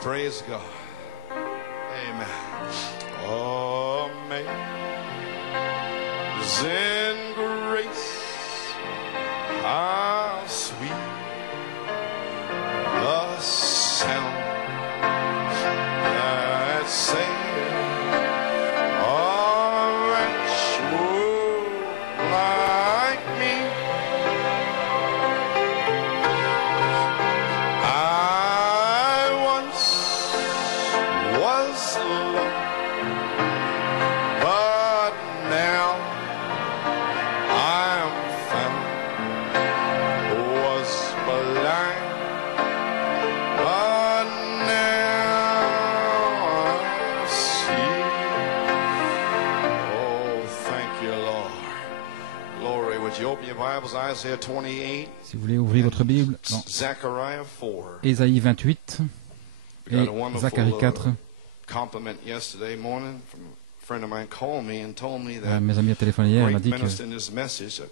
Praise God. Amen. Amazing grace, how sweet the sound that saved a wretch like me. I once was lost, but now I'm found. Was blind, but now I see. Oh, thank you, Lord. Glory. Would you open your Bibles, Isaiah 28, Si vous voulez ouvrir votre Bible dans Zechariah 4. Ésaïe 28 We et got a wonderful Zacharie 4. compliment yesterday morning from a friend of mine called me and told me that Mes amis ont téléphoné hier, il m'a great dit que minister in this message that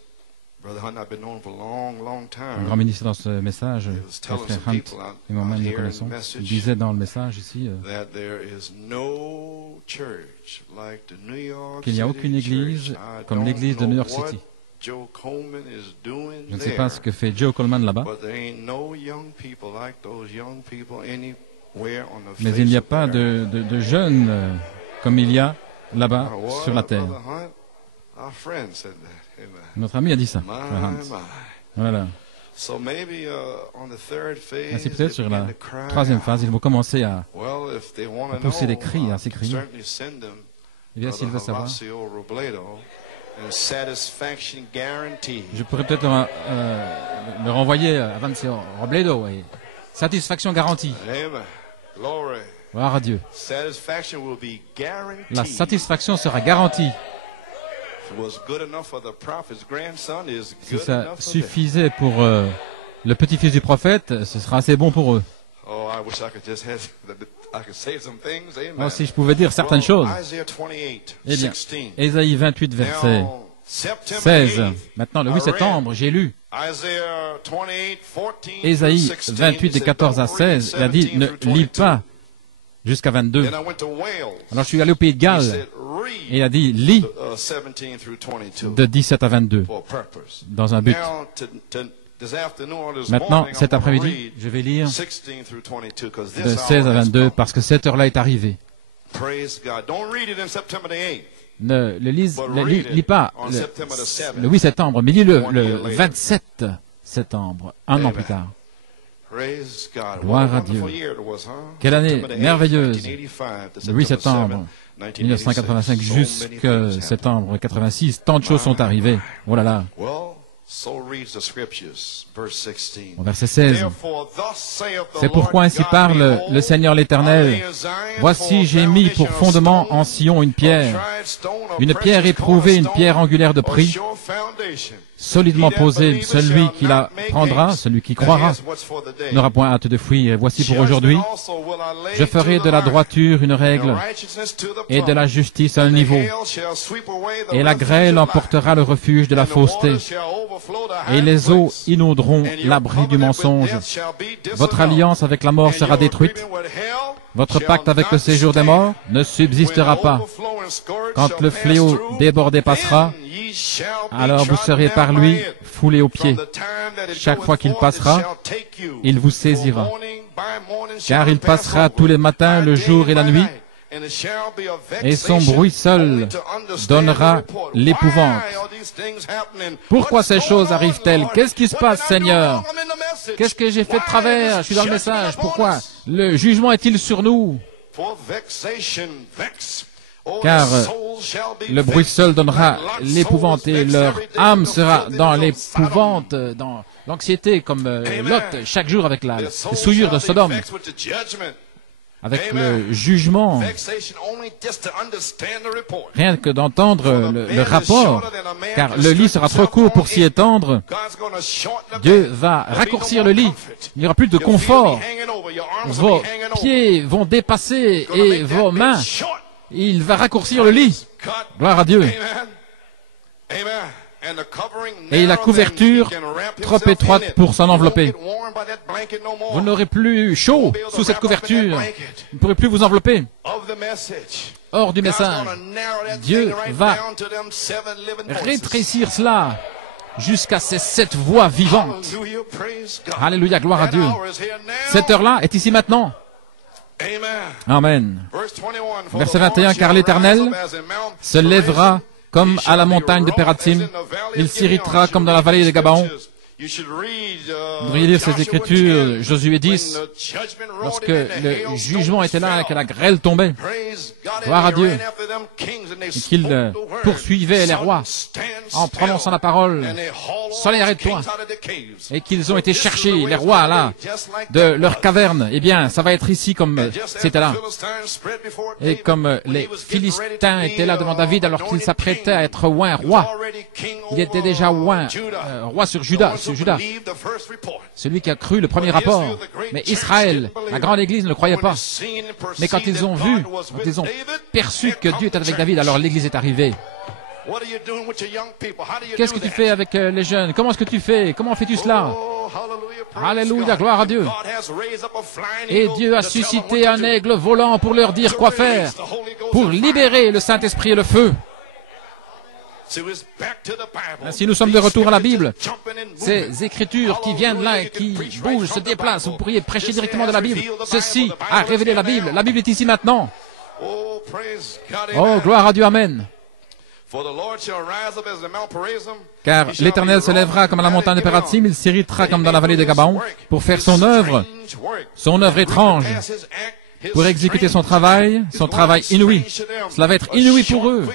Brother Hunt I've been known for a long, long un time. grand ministre dans ce message, He le was telling frère some Hunt people out et moi-même nous here in the connaissons, il message disait dans le message ici that there is no church like the New York qu'il n'y a City aucune église church. I comme don't l'église de know New York what City. Joe Coleman is doing Je ne sais there, pas ce que fait Joe Coleman là-bas, but there ain't no young people like those young people anywhere on the mais face il n'y a of pas the earth. de jeunes comme il y a là-bas Well, sur la terre. Brother Hunt, our friend said that. Amen. Notre ami a dit ça, My, frère Hunt. my. Voilà. So maybe on the third phase, Ainsi peut-être sur la they begin to cry troisième out. phase, ils vont commencer à Well, if they want to pousser des know, cris, à I s'écrier. can certainly send them Eh bien, s'il veut savoir, Horacio Robledo and satisfaction guarantee. je pourrais peut-être le renvoyer à Vancio Robledo. Et satisfaction garantie. Amen. Glory. Gloire à Dieu. Satisfaction will be guaranteed. La satisfaction sera garantie. If it was good enough for the prophet's grandson, is Si good ça enough for them. suffisait pour le petit-fils du prophète, ce sera assez bon pour eux. Oh, I wish I could just have, I could say some things. Amen. Moi, si je pouvais dire certaines choses. Isaiah 28, Eh bien, 16. Ésaïe 28, verset Now, September 16. 8th, Maintenant, le I 8 read septembre, j'ai lu Isaiah 28, 14 Ésaïe through 16. 28 He et said, 14 à "Don't read 16. Il a dit, 17 ne through lis 22." pas jusqu'à 22. Then I went to Wales. Alors, je suis allé au Pays de He Galles said, et il read a dit, lis 17 through 22 de 17 à 22 for a purpose. dans un but. Now, this afternoon or this Maintenant, morning, cet I'm gonna après-midi, read je vais lire 16 through 22 because de this 16 hour à has 22 come. parce que cette heure-là est arrivée. Praise God. Don't read it in September the 8th. Ne le lis But lis pas on September the 7th. le 8 septembre, mais lis-le One le year later. 27 septembre, un an plus tard. Praise God. Gloire What a à Dieu. wonderful year it was, huh? Quelle année September the 8th, merveilleuse. 1985 to Le 8 September septembre 7th, 1985 So many jusqu'à things happened. septembre 86, tant de choses sont arrivées. Oh là là. Well, so reads the scriptures, verse 16. Au verset 16. Therefore, thus saith the C'est pourquoi Lord ainsi God, parle behold, le Seigneur l'Éternel. I lay in Zion for Voici, a j'ai mis pour foundation of fondement stone, en Sion une a pierre, tried stone, a une pierre precious éprouvée, une cornerstone, pierre angulaire de a prix, sure foundation. solidement He that posée. believeth Celui shall qui not la make prendra, haste. celui qui That croira, is what's for the day. n'aura point hâte de fuir. Voici pour aujourd'hui, Judgment also will I lay je ferai to de the la heart, droiture une and règle righteousness to the et de la plumb. justice un The niveau. hail shall sweep away the Et la refuge grêle of lies, emportera le refuge de la and the fausseté, waters shall overflow the et high les eaux place. inonderont And your l'abri du covenant with mensonge. death shall be Votre dissolved. alliance avec la mort And sera your détruite. agreement with hell Votre shall pacte avec not le séjour des stand. morts ne When subsistera the pas. overflowing scourge Quand shall le pass fléau through, débordé passera, then ye shall be alors vous trodden serez down par by lui it. foulés aux From pieds. the time that it Chaque goeth fois qu'il forth, it passera, shall take you. il vous For saisira. morning by morning shall Car it il pass passera over, tous les matins, by le day jour and et la by nuit, night. And it shall be a et son vexation bruit seul only to understand donnera the report. l'épouvante. Why are these things happening? Pourquoi What's ces going choses on, arrivent-elles? Lord? Qu'est-ce qui se What passe, did I do Seigneur? wrong? I'm in the message. Qu'est-ce que j'ai fait de Why travers? is Je suis dans le judgment message. upon Pourquoi? us? Le jugement est-il sur nous? For vexation, vex. Oh, Car their souls shall be le bruit vexed. seul donnera Like Lot's l'épouvante soul et was leur vexed every day âme with the sera filthiness dans of l'épouvante, Sodom. dans l'anxiété comme Amen. Lot chaque jour avec la Their souls souillure de shall be Sodome, vexed with the judgment. avec Amen. le jugement. Vexation only just to understand the report. Rien que d'entendre le rapport, car le lit sera trop court pour s'y étendre. God's gonna shorten the Dieu bed. va There'll be raccourcir no le more lit. comfort. Il n'y aura plus de Your feet will confort. be hanging over, your arms will Vos be hanging over. pieds vont dépasser Gonna et make that vos bed mains. short. Il va raccourcir le lit. Cut. Gloire à Dieu. Amen. Amen. et la couverture trop étroite pour s'en envelopper. Vous n'aurez plus chaud sous cette couverture. Vous ne pourrez plus vous envelopper. Hors du message, Dieu va rétrécir cela jusqu'à ces 7 voix vivantes. Alléluia, gloire à Dieu. Cette heure-là est ici maintenant. Amen. Verset 21, car l'Éternel se lèvera comme à la montagne de Pératim, il s'irritera comme dans la vallée de Gabaon. Vous devriez lire ces écritures, Josué 10, lorsque le jugement était là et que la grêle tombait. Gloire à Dieu. Et qu'il poursuivait les rois en prononçant la parole. Soleil, arrête-toi. Et qu'ils ont été chercher, les rois, là, de leur caverne. Eh bien, ça va être ici comme c'était là. Et comme les Philistins étaient là devant David alors qu'il s'apprêtait à être oint roi. Il était déjà oint, roi sur Juda. Celui qui a cru le premier rapport. Mais Israël, la grande église, ne le croyait pas. Mais quand ils ont vu, quand ils ont perçu que Dieu était avec David, alors l'église est arrivée. Qu'est-ce que tu fais avec les jeunes? Comment est-ce que tu fais? Comment fais-tu cela? Alléluia, gloire à Dieu. Et Dieu a suscité un aigle volant pour leur dire quoi faire, pour libérer le Saint-Esprit et le feu. Ainsi, nous sommes de retour à la Bible. Ces écritures qui viennent là et qui bougent, se déplacent, vous pourriez prêcher directement de la Bible. Ceci a révélé la Bible. La Bible est ici maintenant. Oh, gloire à Dieu, amen. Car l'Éternel se lèvera comme à la montagne de Pératim, il s'irritera comme dans la vallée de Gabaon, pour faire son œuvre étrange, pour exécuter son travail inouï. Cela va être inouï pour eux.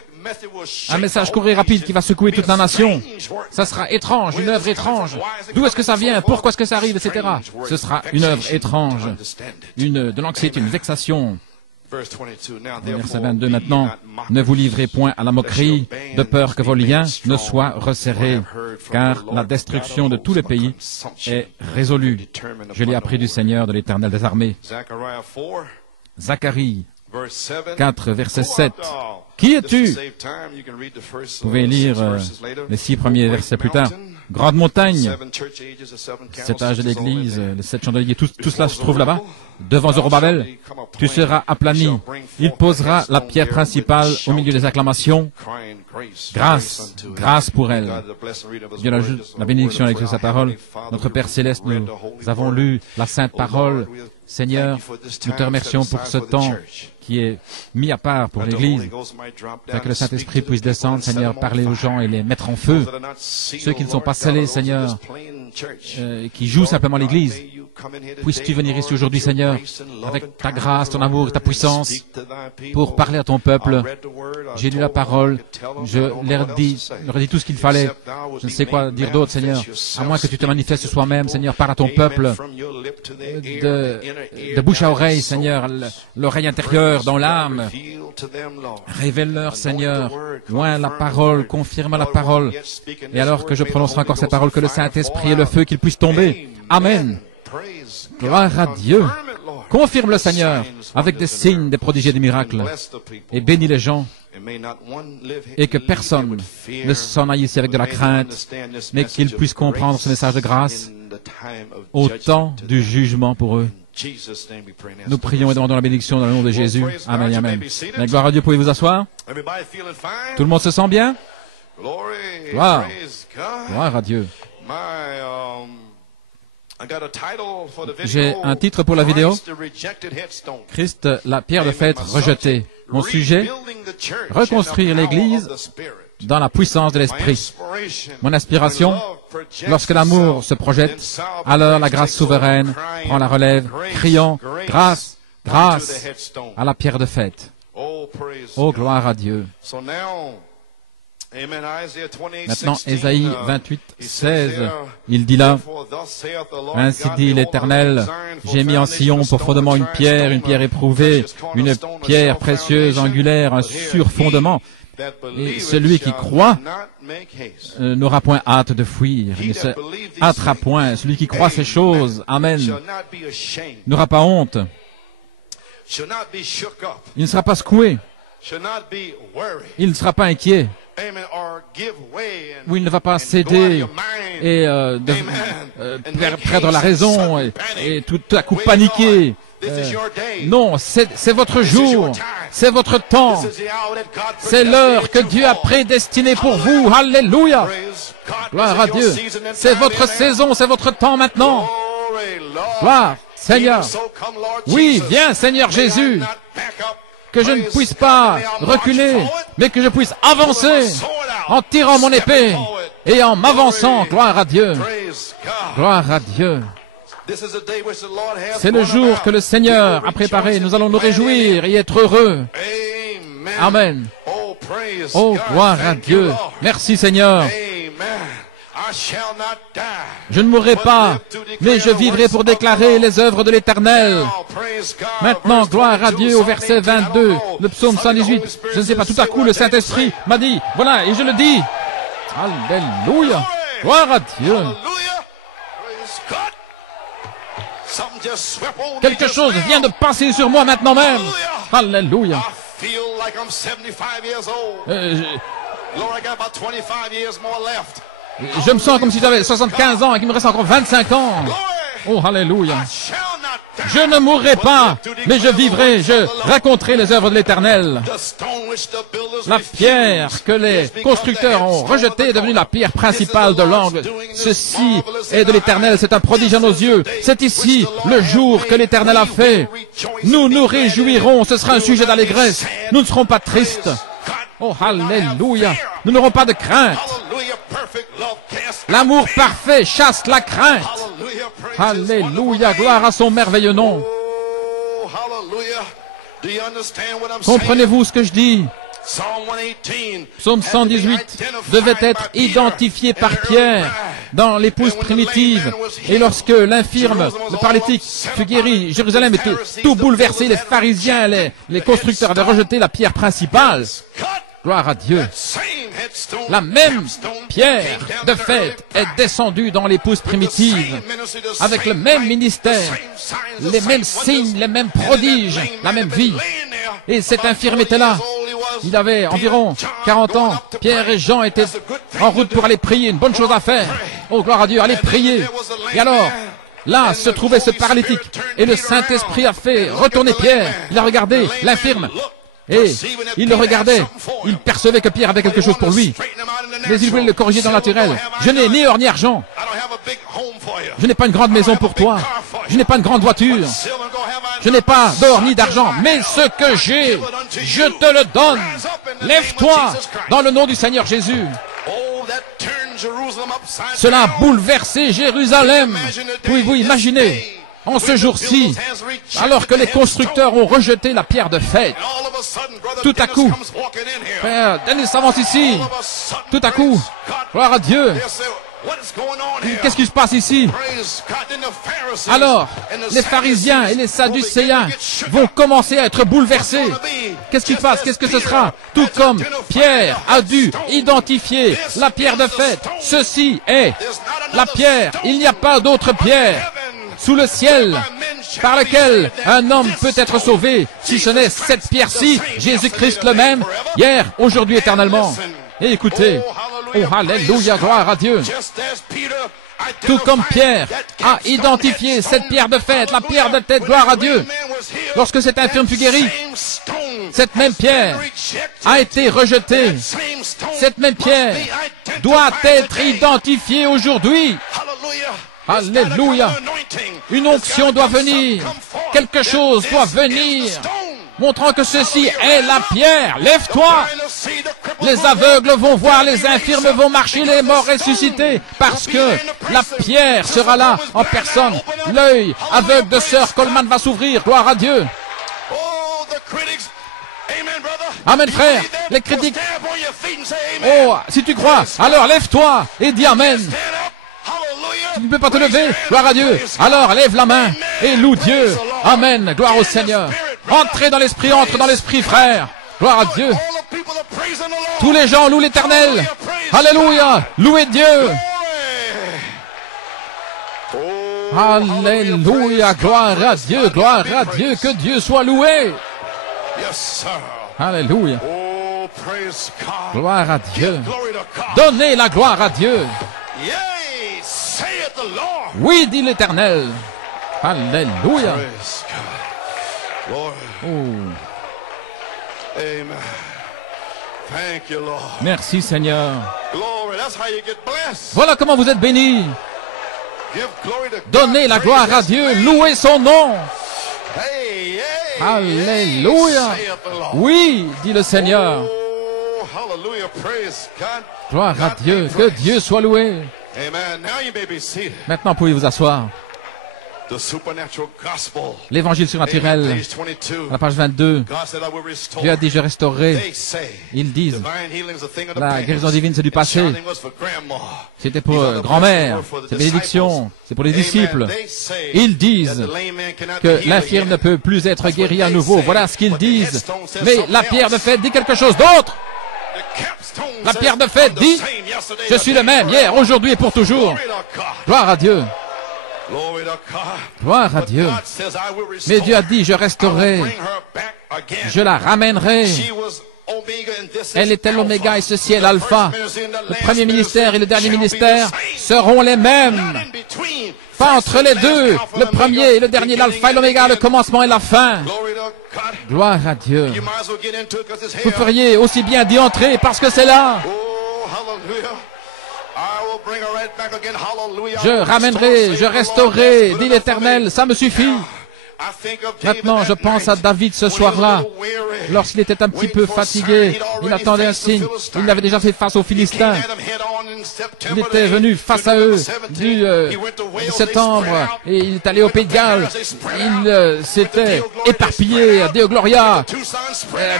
Un message court et rapide qui va secouer toute la nation. Ça sera étrange, une œuvre étrange. D'où est-ce que ça vient? Pourquoi est-ce que ça arrive, etc. Ce sera une œuvre étrange, de l'anxiété, une vexation. Verset 22 maintenant. Ne vous livrez point à la moquerie, de peur que vos liens ne soient resserrés, car la destruction de tous les pays est résolue. Je l'ai appris du Seigneur de l'Éternel des armées. Zacharie 4, verset 7. Qui es-tu? Vous pouvez lire les 6 premiers versets plus tard. Grande montagne, 7 âges de l'Église, les 7 chandeliers, tout cela se trouve là-bas. Devant Zorobabel, tu seras aplani. Il posera la pierre principale au milieu des acclamations. Grâce, grâce pour elle. Dieu la bénédiction avec sa parole. Notre Père Céleste, nous avons lu la Sainte Parole. Seigneur, nous te remercions pour ce temps qui est mis à part pour l'Église, afin que le Saint-Esprit puisse descendre, Seigneur, parler aux gens et les mettre en feu. Ceux qui ne sont pas scellés, Seigneur, qui jouent simplement l'Église, puisses-tu venir ici aujourd'hui, Seigneur, avec ta grâce, ton amour et ta puissance, pour parler à ton peuple. J'ai lu la parole, je leur ai dit tout ce qu'il fallait. Je ne sais quoi dire d'autre, Seigneur, à moins que tu te manifestes soi-même, Seigneur, parle à ton peuple, de bouche à oreille, Seigneur, l'oreille intérieure, dans l'âme. Révèle-leur, Seigneur, oint la parole, confirme la parole. Et alors que je prononcerai encore ces paroles, que le Saint-Esprit et le feu, qu'ils puissent tomber. Amen. Gloire à Dieu. Confirme-le, Seigneur, avec des signes, des prodiges et des miracles. Et bénis les gens. Et que personne ne s'en aille ici avec de la crainte, mais qu'ils puissent comprendre ce message de grâce au temps du jugement pour eux. Nous prions et demandons la bénédiction dans le nom de Jésus. Amen, amen. La gloire à Dieu, pouvez vous asseoir? Tout le monde se sent bien? Gloire. Gloire à Dieu. J'ai un titre pour la vidéo. Christ, la pierre de fête rejetée. Mon sujet, reconstruire l'Église dans la puissance de l'Esprit. Mon aspiration, lorsque l'amour se projette, alors la grâce souveraine prend la relève, criant « Grâce, grâce » à la pierre de fête. Oh, gloire à Dieu. Maintenant, Ésaïe 28, 16, il dit là, « Ainsi dit l'Éternel, j'ai mis en Sion pour fondement une pierre éprouvée, une pierre précieuse, angulaire, un surfondement. Et celui qui croit n'aura point hâte de fuir, ne se hâtera point. Celui qui croit ces choses, Amen, n'aura pas honte. Il ne sera pas secoué. il ne sera pas inquiet, où il ne va pas céder et perdre la raison et tout à coup paniquer. Non, c'est votre jour, c'est votre temps, c'est l'heure que Dieu a prédestinée pour vous. Alléluia! Gloire à Dieu. C'est votre saison, c'est votre temps maintenant. Gloire, Seigneur. Oui, viens, Seigneur Jésus. Que je ne puisse pas reculer, mais que je puisse avancer en tirant mon épée et en m'avançant. Gloire à Dieu. Gloire à Dieu. C'est le jour que le Seigneur a préparé. Nous allons nous réjouir et être heureux. Amen. Oh, gloire à Dieu. Merci, Seigneur. Je ne mourrai pas, mais je vivrai pour déclarer les œuvres de l'Éternel. Maintenant, gloire à Dieu, au verset 22, le psaume 118. Je ne sais pas, tout à coup, le Saint-Esprit m'a dit, voilà, et je le dis. Alléluia. Gloire à Dieu. Quelque chose vient de passer sur moi maintenant même. Alléluia. Je me sens comme si j'avais 75 ans et qu'il me reste encore 25 ans. Oh, alléluia. Je ne mourrai pas, mais je vivrai, je raconterai les œuvres de l'Éternel. La pierre que les constructeurs ont rejetée est devenue la pierre principale de l'angle. Ceci est de l'Éternel, c'est un prodige à nos yeux. C'est ici le jour que l'Éternel a fait. Nous nous réjouirons, ce sera un sujet d'allégresse. Nous ne serons pas tristes. Oh, alléluia. Nous n'aurons pas de crainte. L'amour parfait chasse la crainte. Alléluia, gloire à son merveilleux nom. Comprenez-vous ce que je dis? Psaume 118 devait être identifié par Pierre dans l'épouse primitive. Et lorsque l'infirme, le paralytique, fut guéri, Jérusalem était tout bouleversé. Les pharisiens, les constructeurs avaient rejeté la pierre principale. Gloire à Dieu. La même pierre de fête est descendue dans l'épouse primitive, avec le même ministère, les mêmes signes, les mêmes prodiges, la même vie. Et cet infirme était là. Il avait environ 40 ans. Pierre et Jean étaient en route pour aller prier, une bonne chose à faire. Oh, gloire à Dieu, aller prier. Et alors, là se trouvait ce paralytique. Et le Saint-Esprit a fait retourner Pierre. Il a regardé l'infirme. Et il le regardait, il percevait que Pierre avait quelque chose pour lui, mais il voulait le corriger dans le naturel. Je n'ai ni or ni argent, je n'ai pas une grande maison pour toi, je n'ai pas une grande voiture, je n'ai pas d'or ni d'argent, mais ce que j'ai, je te le donne. Lève-toi dans le nom du Seigneur Jésus. Cela a bouleversé Jérusalem. Pouvez-vous imaginer? En ce jour-ci, alors que les constructeurs ont rejeté la pierre de fête, tout à coup, Frère Dennis s'avance ici, tout à coup, gloire à Dieu, qu'est-ce qui se passe ici? Alors, les pharisiens et les sadducéens vont commencer à être bouleversés. Qu'est-ce qui se passe? Qu'est-ce que ce sera? Tout comme Pierre a dû identifier la pierre de fête. Ceci est la pierre, il n'y a pas d'autre pierre sous le ciel par lequel un homme peut être sauvé, si ce n'est cette pierre-ci, Jésus-Christ le même, hier, aujourd'hui, éternellement. Et écoutez, oh alléluia, gloire à Dieu. Tout comme Pierre a identifié cette pierre de fête, la pierre de tête, gloire à Dieu. Lorsque cet infirme fut guéri, cette même pierre a été rejetée. Cette même pierre doit être identifiée aujourd'hui. Alléluia. Une onction doit venir. Quelque chose doit venir, montrant que ceci est la pierre. Lève-toi. Les aveugles vont voir, les infirmes vont marcher, les morts ressuscités, parce que la pierre sera là en personne. L'œil aveugle de Sœur Coleman va s'ouvrir. Gloire à Dieu. Amen, frère. Les critiques. Oh, si tu crois, alors lève-toi et dis Amen. Tu ne peux pas te lever, gloire à Dieu. Alors lève la main et loue Dieu. Amen, gloire au Seigneur. Entrez dans l'esprit, entre dans l'esprit, frère. Gloire à Dieu. Tous les gens louent l'Éternel. Alléluia, louez Dieu. Alléluia, gloire à Dieu, que Dieu soit loué. Alléluia. Oh, praise God. Gloire à Dieu. Give glory to God. Donnez la gloire à Dieu. Yea, saith the Lord. Oui, dit l'Éternel. Alléluia. Praise God. Lord. Oh. Amen. Thank you, Lord. Merci Seigneur. Glory. That's how you get blessed. Voilà comment vous êtes bénis. Give glory to Donnez God. la gloire à Praise Dieu. His name. Louez son nom. Hey, hey, Alléluia. hey, saith the Lord. Oui, dit le Seigneur. Oh, hallelujah. Praise God. Gloire à God be Dieu. Que praised. Dieu soit loué. Amen. Now you may be seated. Maintenant, pouvez vous asseoir. The supernatural gospel. L'évangile Amen. surnaturel, Page 22. à la page 22. God said, I will restore. Dieu a dit, je restaurerai. They say, Ils disent, divine healing is a thing of the la past. guérison divine, c'est du And passé. shouting was for grandma. C'était pour grand-mère. C'est bénédiction. C'est pour les disciples. Ils disent que l'infirme ne peut plus être guéri à nouveau. Voilà ce qu'ils disent. Mais la pierre de fête dit quelque chose d'autre. La pierre de fête dit, je suis le même hier, aujourd'hui et pour toujours. Gloire à Dieu. Gloire à Dieu. Mais Dieu a dit, je restaurerai. Je la ramènerai. Elle était l'oméga et ceci est l'alpha. Le premier ministère et le dernier ministère seront les mêmes. Pas entre les deux. Le premier et le dernier, l'alpha et l'oméga, le commencement et la fin. Gloire à Dieu. Vous feriez aussi bien d'y entrer parce que c'est là. Je ramènerai, je restaurerai, dit l'Éternel, ça me suffit. Maintenant, je pense à David ce soir-là. Lorsqu'il était un petit peu fatigué, il attendait un signe. Il avait déjà fait face aux Philistins. Il était venu face à eux du septembre et il est allé au Pays de Galles. Il s'était éparpillé, Deo Gloria,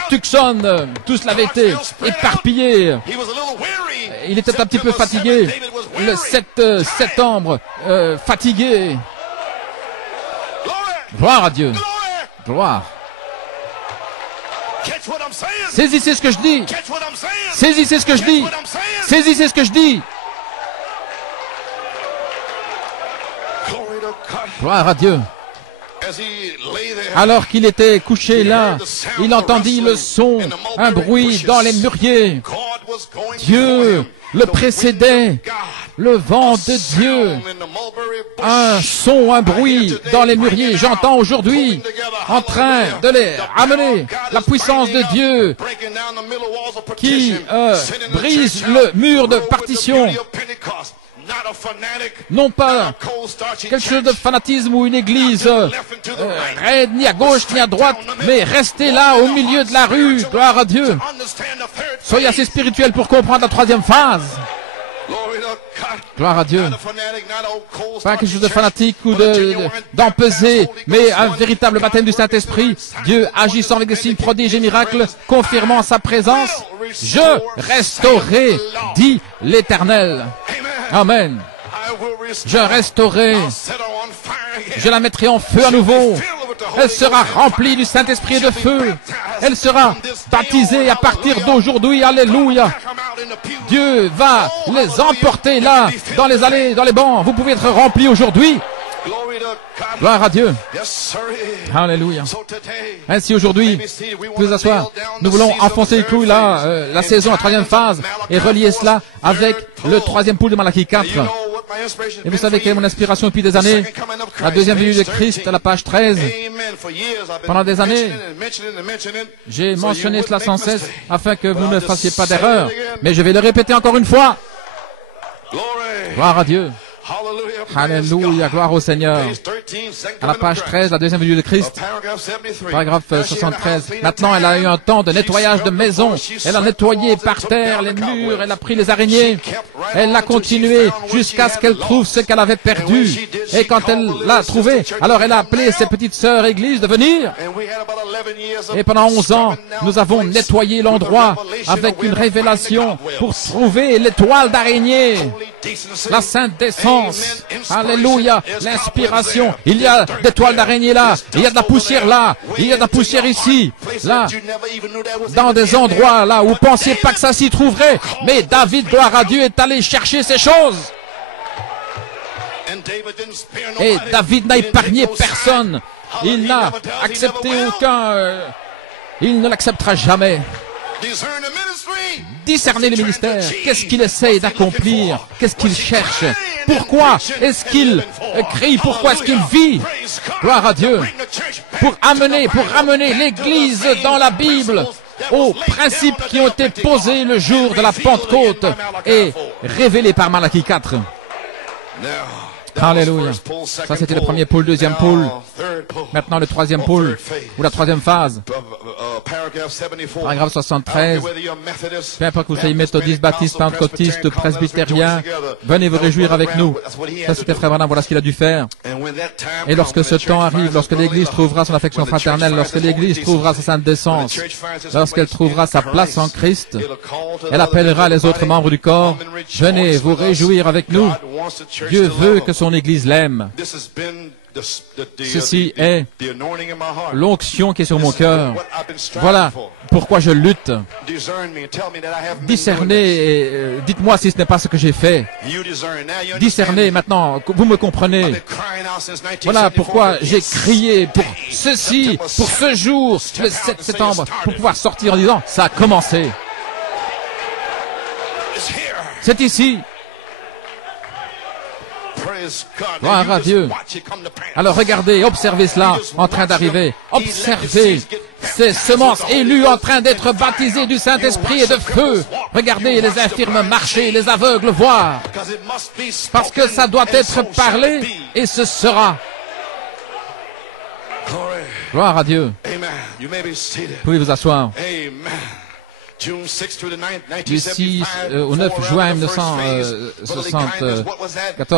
Tucson, tous l'avaient été éparpillé. Il était un petit peu fatigué. Le 7 septembre, fatigué. Gloire à Dieu. Gloire. Saisissez ce que je dis. Saisissez ce que je dis. Saisissez ce que je dis. Gloire à Dieu. Alors qu'il était couché là, il entendit le son, un bruit dans les mûriers. Dieu le précédait, le vent de Dieu, un son, un bruit dans les mûriers. J'entends aujourd'hui en train de les ramener la puissance de Dieu qui brise le mur de partition. Non pas quelque chose de fanatisme ou une église raide ni à gauche ni à droite, mais restez là au milieu de la rue. Gloire à Dieu. Soyez assez spirituel pour comprendre la troisième phase. Gloire à Dieu. Pas quelque chose de fanatique ou d'empesé, mais un véritable baptême du Saint-Esprit. Dieu agissant avec des signes, prodiges et miracles, confirmant sa présence. Je restaurerai, dit l'Éternel. Amen. Je restaurerai. Je la mettrai en feu à nouveau. Elle sera remplie du Saint-Esprit et de feu. Elle sera baptisée à partir d'aujourd'hui. Alléluia. Dieu va les emporter là, dans les allées, dans les bancs. Vous pouvez être remplis aujourd'hui. Gloire à Dieu. Alléluia. Ainsi aujourd'hui, vous pouvez vous asseoir. Nous voulons enfoncer le clou là, la saison, la troisième phase, et relier cela avec le troisième poule de Malachie 4. Et vous savez quelle est mon inspiration depuis des années? La deuxième venue de Christ, à la page 13. Pendant des années, j'ai mentionné cela sans cesse, afin que vous ne fassiez pas d'erreur. Mais je vais le répéter encore une fois. Gloire à Dieu. Alléluia, gloire au Seigneur. À la page 13, la deuxième venue de Christ, paragraphe 73. Maintenant, elle a eu un temps de nettoyage de maison. Elle a nettoyé par terre les murs, elle a pris les araignées. Elle a continué jusqu'à ce qu'elle trouve ce qu'elle avait perdu. Et quand elle l'a trouvé, alors elle a appelé ses petites sœurs églises de venir. Et pendant 11 ans, nous avons nettoyé l'endroit avec une révélation pour trouver l'étoile d'araignée. La sainte décence. Alléluia. L'inspiration. Il y a des toiles d'araignée là. Il y a de la poussière là. Il y a de la poussière ici. Là. Dans des endroits là où vous ne pensiez pas que ça s'y trouverait. Mais David, gloire à Dieu, est allé chercher ces choses. Et David n'a épargné personne. Il n'a accepté Il ne l'acceptera jamais. Discerner le ministère. Qu'est-ce qu'il essaye d'accomplir? Qu'est-ce qu'il cherche? Pourquoi est-ce qu'il crie? Pourquoi est-ce qu'il vit? Gloire à Dieu. Pour ramener l'Église dans la Bible aux principes qui ont été posés le jour de la Pentecôte et révélés par Malachie 4. Alléluia. Ça, c'était le premier pôle, deuxième pôle. Maintenant, le troisième pôle, ou la troisième phase. Paragraphe 73. Peu importe que vous soyez méthodiste, baptiste, pentecôtiste, presbytérien, venez vous réjouir avec nous. Ça, c'était Frère Branham, voilà ce qu'il a dû faire. Et lorsque ce temps arrive, lorsque l'Église trouvera son affection fraternelle, lorsque l'Église trouvera sa sainte décence, lorsqu'elle trouvera sa place en Christ, elle appellera les autres membres du corps. Venez vous réjouir avec nous. Dieu veut que son Église l'aime. Ceci est l'onction qui est sur mon cœur. Voilà pourquoi je lutte. Discernez, dites-moi si ce n'est pas ce que j'ai fait. Discernez maintenant, vous me comprenez. Voilà pourquoi j'ai crié pour ceci, pour ce jour, le 7 septembre, pour pouvoir sortir en disant, ça a commencé. C'est ici. Gloire à Dieu. Alors regardez, observez cela en train d'arriver. Observez ces semences élues en train d'être baptisées du Saint-Esprit et de feu. Regardez les infirmes marcher, les aveugles voir. Parce que ça doit être parlé et ce sera. Gloire à Dieu. Vous pouvez vous asseoir. Du 6 au 9 juin 1974,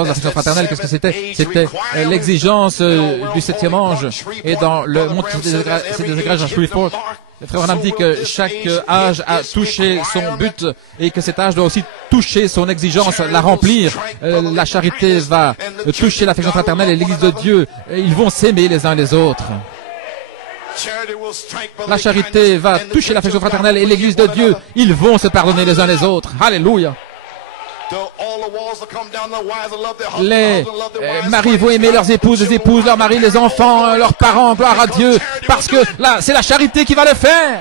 l'affection fraternelle, qu'est-ce que c'était? C'était l'exigence du 7e ange. Et dans le monde des égrages à Shreveport, le frère Branham dit que chaque âge a touché son but et que cet âge doit aussi toucher son exigence, la remplir. La charité va toucher l'affection fraternelle et l'Église de Dieu. Ils vont s'aimer les uns les autres. La charité va toucher l'affection fraternelle et l'Église de Dieu. Ils vont se pardonner les uns les autres. Alléluia. Les maris vont aimer leurs épouses, les épouses, leurs maris, les enfants, leurs parents. Gloire à Dieu. Parce que là, c'est la charité qui va le faire.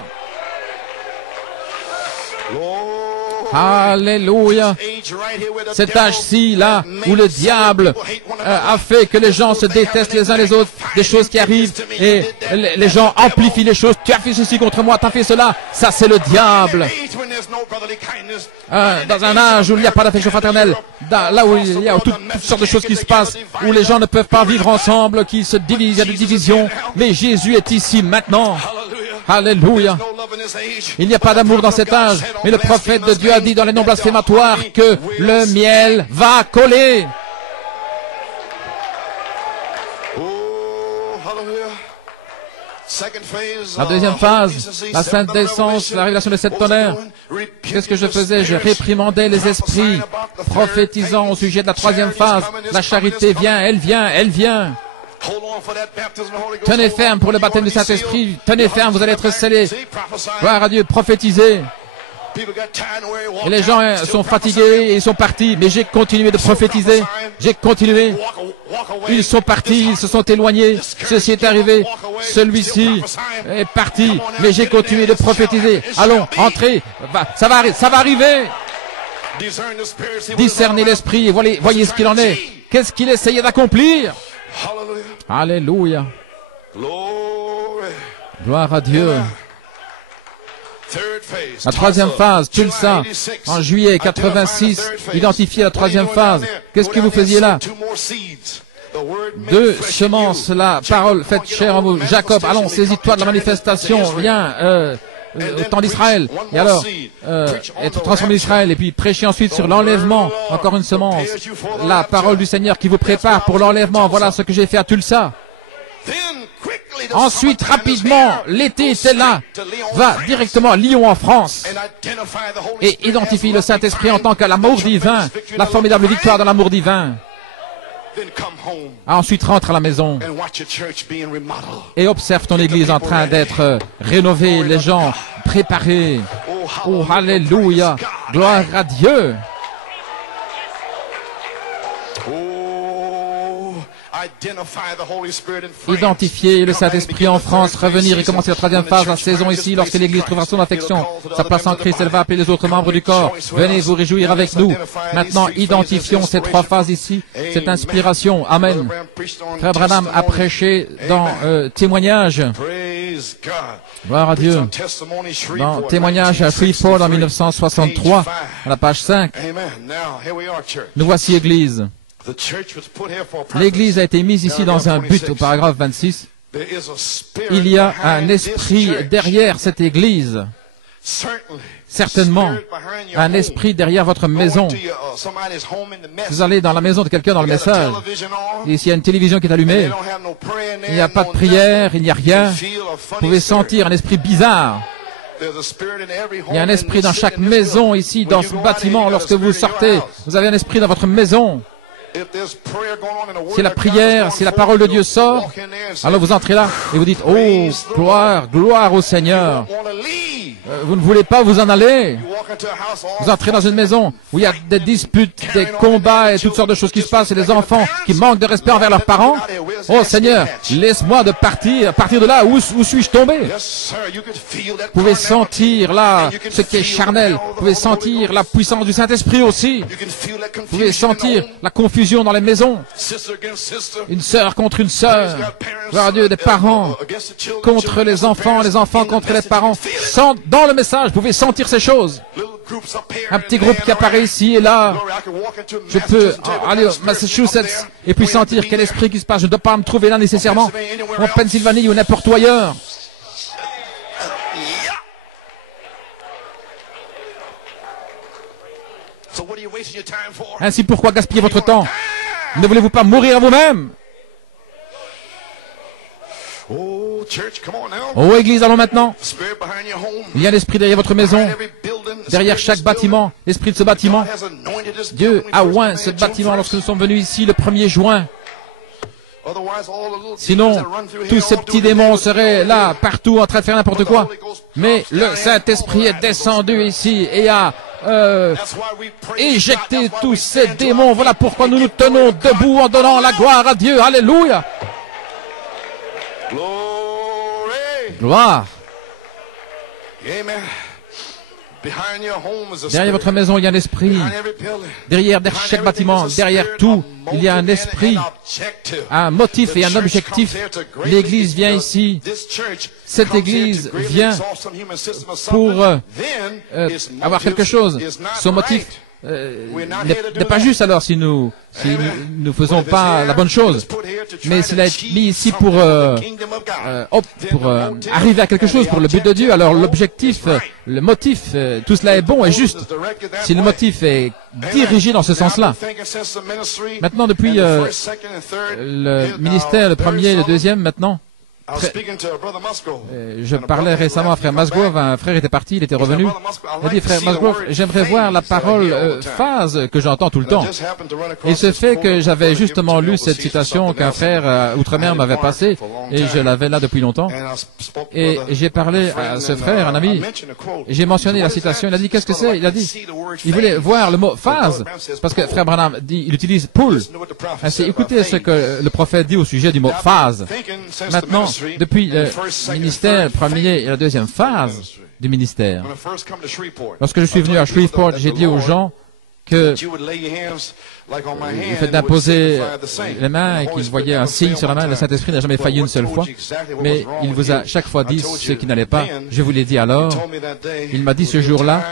Alléluia. Cet âge-ci, là, où le diable a fait que les gens se détestent les uns les autres, des choses qui arrivent, et les gens amplifient les choses. Tu as fait ceci contre moi, tu as fait cela. Ça, c'est le diable. Dans un âge où il n'y a pas d'affection fraternelle, là où il y a toutes sortes de choses qui se passent, où les gens ne peuvent pas vivre ensemble, qui se divisent, il y a des divisions. Mais Jésus est ici maintenant. Alléluia. Il n'y a pas d'amour dans cet âge, mais le prophète de Dieu a dit dans les noms blasphématoires que le miel va coller. La deuxième phase, la sainte décence, la révélation des 7 tonnerres. Qu'est-ce que je faisais? Je réprimandais les esprits, prophétisant au sujet de la troisième phase. La charité vient, elle vient, elle vient. Tenez ferme pour le baptême du Saint-Esprit. Tenez ferme, vous allez être scellés. Gloire à Dieu, prophétisez. Et les gens sont fatigués et ils sont partis. Mais j'ai continué de prophétiser. J'ai continué. Ils sont partis, ils se sont éloignés. Ceci est arrivé. Celui-ci est parti. Mais j'ai continué de prophétiser. Allons, entrez. Ça va arriver. Discernez l'esprit et voyez ce qu'il en est. Qu'est-ce qu'il essayait d'accomplir? Alléluia. Gloire à Dieu. La troisième phase, Tulsa, en juillet 86, identifié la troisième phase. Qu'est-ce que vous faisiez là? 2 semences, la parole faite chair en vous. Jacob, allons, saisis-toi de la manifestation, viens, au temps d'Israël. Et alors, être transformé d'Israël, et puis prêcher ensuite sur l'enlèvement, encore une semence. La parole du Seigneur qui vous prépare pour l'enlèvement. Voilà ce que j'ai fait à Tulsa. Ensuite, rapidement, l'été était là, va directement à Lyon en France et identifie le Saint-Esprit en tant que l'amour divin, la formidable victoire de l'amour divin. Ensuite, rentre à la maison et observe ton église en train d'être rénovée, les gens préparés. Oh, alléluia, gloire à Dieu. Identifier le Saint-Esprit en France, revenir et commencer la troisième phase, la saison ici, lorsque l'Église trouvera son affection, sa place en Christ, elle va appeler les autres membres du corps. Venez vous réjouir avec nous. Maintenant, identifions ces trois phases ici, cette inspiration. Amen. Frère Branham a prêché dans Témoignage. Gloire à Dieu. Dans Témoignage à Shreveport en 1963, à la page 5. Nous voici Église. L'Église a été mise ici dans un but au paragraphe 26. Il y a un esprit derrière cette Église. Certainement, un esprit derrière votre maison. Vous allez dans la maison de quelqu'un dans le message. Et s'il y a une télévision qui est allumée, il n'y a pas de prière, il n'y a rien. Vous pouvez sentir un esprit bizarre. Il y a un esprit dans chaque maison ici, dans ce bâtiment. Lorsque vous sortez, vous avez un esprit dans votre maison. Si la prière, si la parole de Dieu sort, alors vous entrez là et vous dites, oh, gloire, gloire au Seigneur. Vous ne voulez pas vous en aller. Vous entrez dans une maison où il y a des disputes, des combats et toutes sortes de choses qui se passent et des enfants qui manquent de respect envers leurs parents. Oh Seigneur, laisse-moi de partir, à partir de là, où suis-je tombé? Vous pouvez sentir là ce qui est charnel. Vous pouvez sentir la puissance du Saint-Esprit aussi. Vous pouvez sentir la confusion dans les maisons. Une sœur contre une sœur. Gloire à Dieu, des parents contre les enfants contre les parents. Dans le message, vous pouvez sentir ces choses. Un petit groupe qui apparaît ici et là. Je peux aller au Massachusetts et puis sentir quel esprit qui se passe. Je ne dois pas me trouver là nécessairement. En Pennsylvanie ou n'importe où ailleurs. Ainsi, pourquoi gaspiller votre temps? Ne voulez-vous pas mourir à vous-même? Oh, Église, allons maintenant. Il y a l'esprit derrière votre maison, derrière chaque bâtiment, l'esprit de ce bâtiment. Dieu a oint ce bâtiment lorsque nous sommes venus ici le 1er juin. Sinon, tous ces petits démons seraient là, partout, en train de faire n'importe quoi. Mais le Saint-Esprit est descendu ici et a éjecté tous ces démons. Voilà pourquoi nous nous tenons debout en donnant la gloire à Dieu. Alléluia. Gloire. Derrière votre maison, il y a un esprit. Derrière chaque bâtiment, derrière tout, il y a un esprit, un motif et un objectif. L'Église vient ici. Cette Église vient pour avoir quelque chose. Son motif n'est pas juste alors si nous ne faisons pas la bonne chose. Mais s'il a été mis ici pour arriver à quelque chose, pour le but de Dieu, alors l'objectif, le motif, tout cela est bon et juste. Si le motif est dirigé dans ce sens-là. Maintenant, depuis le ministère, le premier et le deuxième, maintenant, je parlais récemment à frère Musgrove, un frère était parti, il était revenu. Il a dit, frère Musgrove, j'aimerais voir la parole phase que j'entends tout le temps. Il se fait que j'avais justement lu cette citation qu'un frère outre-mer m'avait passée, et je l'avais là depuis longtemps. Et j'ai parlé à ce frère, un ami, et j'ai mentionné la citation, il a dit, qu'est-ce que c'est? Il a dit, il voulait voir le mot phase, parce que frère Branham dit, il utilise pool. Ainsi, écoutez ce que le prophète dit au sujet du mot phase. Maintenant, depuis le ministère, le premier et la deuxième phase du ministère, lorsque je suis venu à Shreveport, j'ai dit aux gens que le fait d'imposer les mains et qu'ils voyaient un signe sur la main, le Saint-Esprit n'a jamais failli une seule fois, mais il vous a chaque fois dit ce qui n'allait pas. Je vous l'ai dit alors. Il m'a dit ce jour-là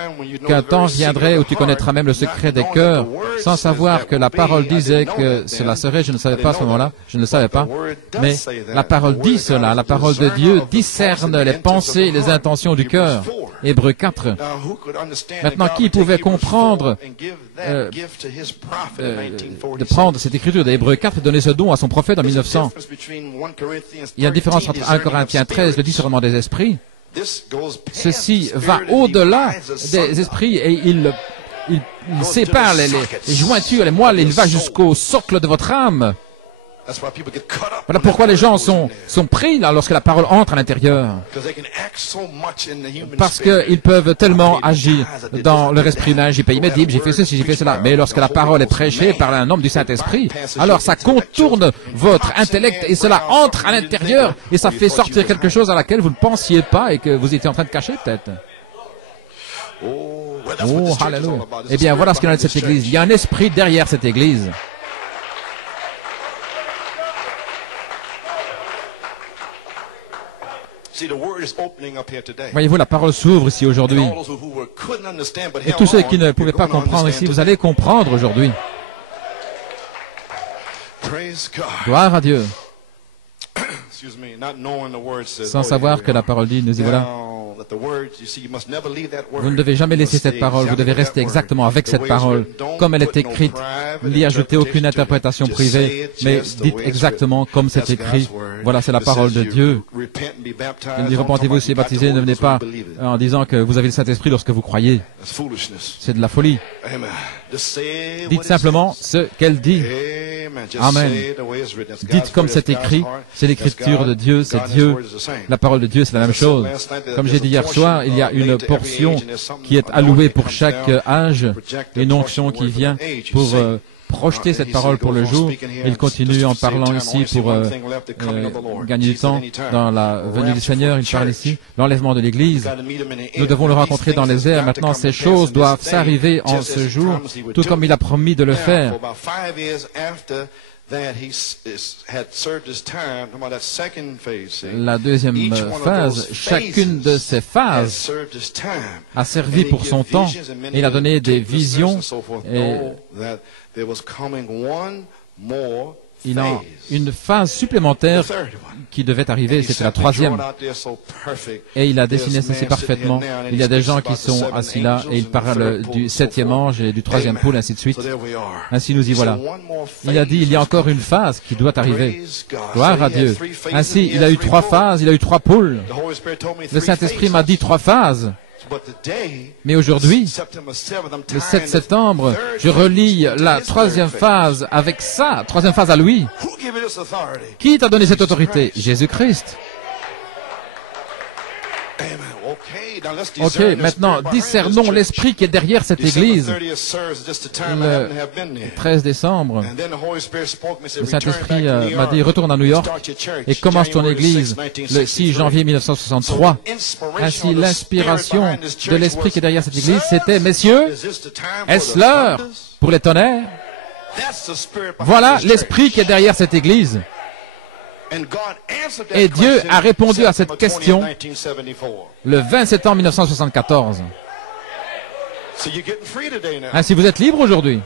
qu'un temps viendrait où tu connaîtras même le secret des cœurs, sans savoir que la parole disait que cela serait. Je ne savais pas à ce moment-là, je ne le savais pas, mais la parole dit cela. La parole de Dieu discerne les pensées et les intentions du cœur. Hébreux 4. Maintenant, qui pouvait comprendre de prendre cette écriture de Hébreux 4 et donner ce don à son prophète en 1900. Il y a une différence entre 1 Corinthiens 13, le discernement des esprits. Ceci va au-delà des esprits et il sépare les jointures, les moelles, il va jusqu'au socle de votre âme. Voilà pourquoi les gens sont pris là, lorsque la parole entre à l'intérieur. Parce qu'ils peuvent tellement agir dans leur esprit humain. J'ai payé mes dîmes, j'ai fait ceci, j'ai fait cela. Mais lorsque la parole est prêchée par un homme du Saint-Esprit, alors ça contourne votre intellect et cela entre à l'intérieur et ça fait sortir quelque chose à laquelle vous ne pensiez pas et que vous étiez en train de cacher peut-être. Oh, hallelujah. Eh bien, voilà ce qu'il y a de cette église. Il y a un esprit derrière cette église. Voyez-vous, la parole s'ouvre ici aujourd'hui. Et tous ceux qui ne pouvaient pas comprendre ici, vous allez comprendre aujourd'hui. Gloire à Dieu. Sans savoir que la parole dit, nous y voilà. Vous ne devez jamais laisser cette parole, vous devez rester exactement avec cette parole, comme elle est écrite. N'y ajoutez aucune interprétation privée, mais dites exactement comme c'est écrit. Voilà, c'est la parole de Dieu. Il dit, repentez-vous et soyez baptisés, ne venez pas en disant que vous avez le Saint-Esprit lorsque vous croyez. C'est de la folie. Dites simplement ce qu'elle dit. Amen. Dites comme c'est écrit, c'est l'écriture de Dieu, c'est Dieu. La parole de Dieu, c'est la même chose. Comme j'ai dit hier soir, il y a une portion qui est allouée pour chaque âge, une onction qui vient pour projeter cette parole pour le jour. Il continue en parlant ici pour gagner du temps dans la venue du Seigneur. Il parle ici, l'enlèvement de l'Église. Nous devons le rencontrer dans les airs. Maintenant, ces choses doivent s'arriver en ce jour, tout comme il a promis de le faire. La deuxième phase, chacune de ces phases a servi pour son temps. Il a donné des visions et il a une phase supplémentaire qui devait arriver, c'était la troisième. Et il a dessiné ceci parfaitement. Il y a des gens qui sont assis là et il parle du septième ange et du troisième poule, ainsi de suite. Ainsi nous y voilà. Il a dit, il y a encore une phase qui doit arriver. Gloire à Dieu. Ainsi, il a eu 3 phases, il a eu 3 poules. Le Saint-Esprit m'a dit 3 phases. Mais aujourd'hui, le 7 septembre, je relis la troisième phase avec ça, troisième phase à lui. Qui t'a donné cette autorité? Jésus-Christ. Ok, maintenant, discernons l'esprit qui est derrière cette église. Le 13 décembre, le Saint-Esprit m'a dit, retourne à New York et commence ton église le 6 janvier 1963. Ainsi, l'inspiration de l'esprit qui est derrière cette église, c'était, messieurs, est-ce l'heure pour les tonnerres? Voilà l'esprit qui est derrière cette église. Et Dieu a répondu à cette question le 20 septembre 1974. Ainsi, vous êtes libre aujourd'hui.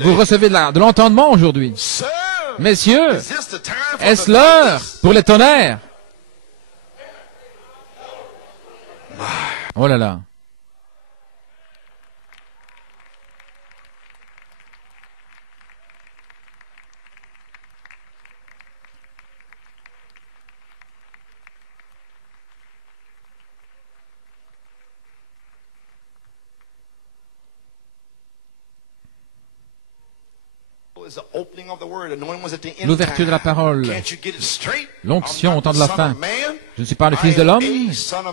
Vous recevez de l'entendement aujourd'hui. Messieurs, est-ce l'heure pour les tonnerres? Oh là là. L'ouverture de la parole, l'onction au temps de la fin. Je ne suis pas le Fils de l'homme,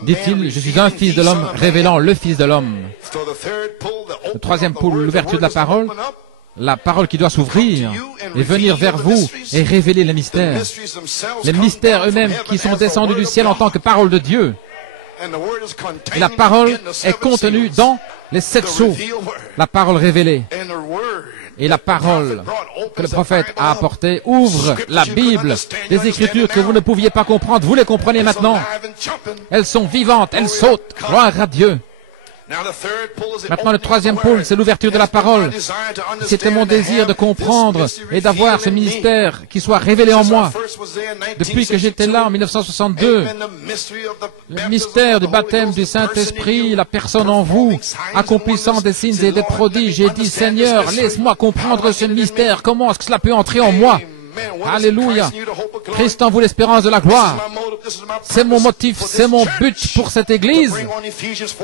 dit-il, je suis un Fils de l'homme révélant le Fils de l'homme. Le troisième poule, l'ouverture de la parole qui doit s'ouvrir et venir vers vous et révéler les mystères eux-mêmes qui sont descendus du ciel en tant que parole de Dieu. Et la parole est contenue dans les 7 sceaux, la parole révélée. Et la parole que le prophète a apportée ouvre la Bible, des Écritures que vous ne pouviez pas comprendre. Vous les comprenez maintenant. Elles sont vivantes, elles sautent. Gloire à Dieu. Maintenant, le troisième pôle, c'est l'ouverture de la parole. C'était mon désir de comprendre et d'avoir ce ministère qui soit révélé en moi. Depuis que j'étais là en 1962, le mystère du baptême du Saint-Esprit, la personne en vous, accomplissant des signes et des prodiges, j'ai dit, Seigneur, laisse-moi comprendre ce mystère. Comment est-ce que cela peut entrer en moi? Alléluia. Christ en vous l'espérance de la gloire. C'est mon motif, c'est mon but pour cette Église,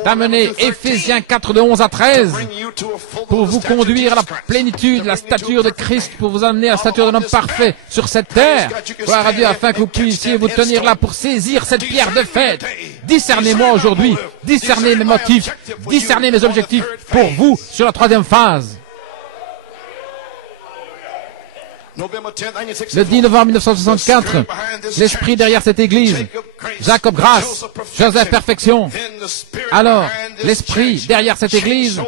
d'amener Éphésiens 4 de 11 à 13, pour vous conduire à la plénitude, la stature de Christ, pour vous amener à la stature d'un homme parfait sur cette terre. Gloire à Dieu, afin que vous puissiez vous tenir là pour saisir cette pierre de fête. Discernez-moi aujourd'hui, discernez mes motifs, discernez mes objectifs pour vous sur la troisième phase. Le 10 novembre 1964, l'esprit derrière cette église, Jacob Grâce, Joseph Perfection. Alors, l'esprit derrière cette église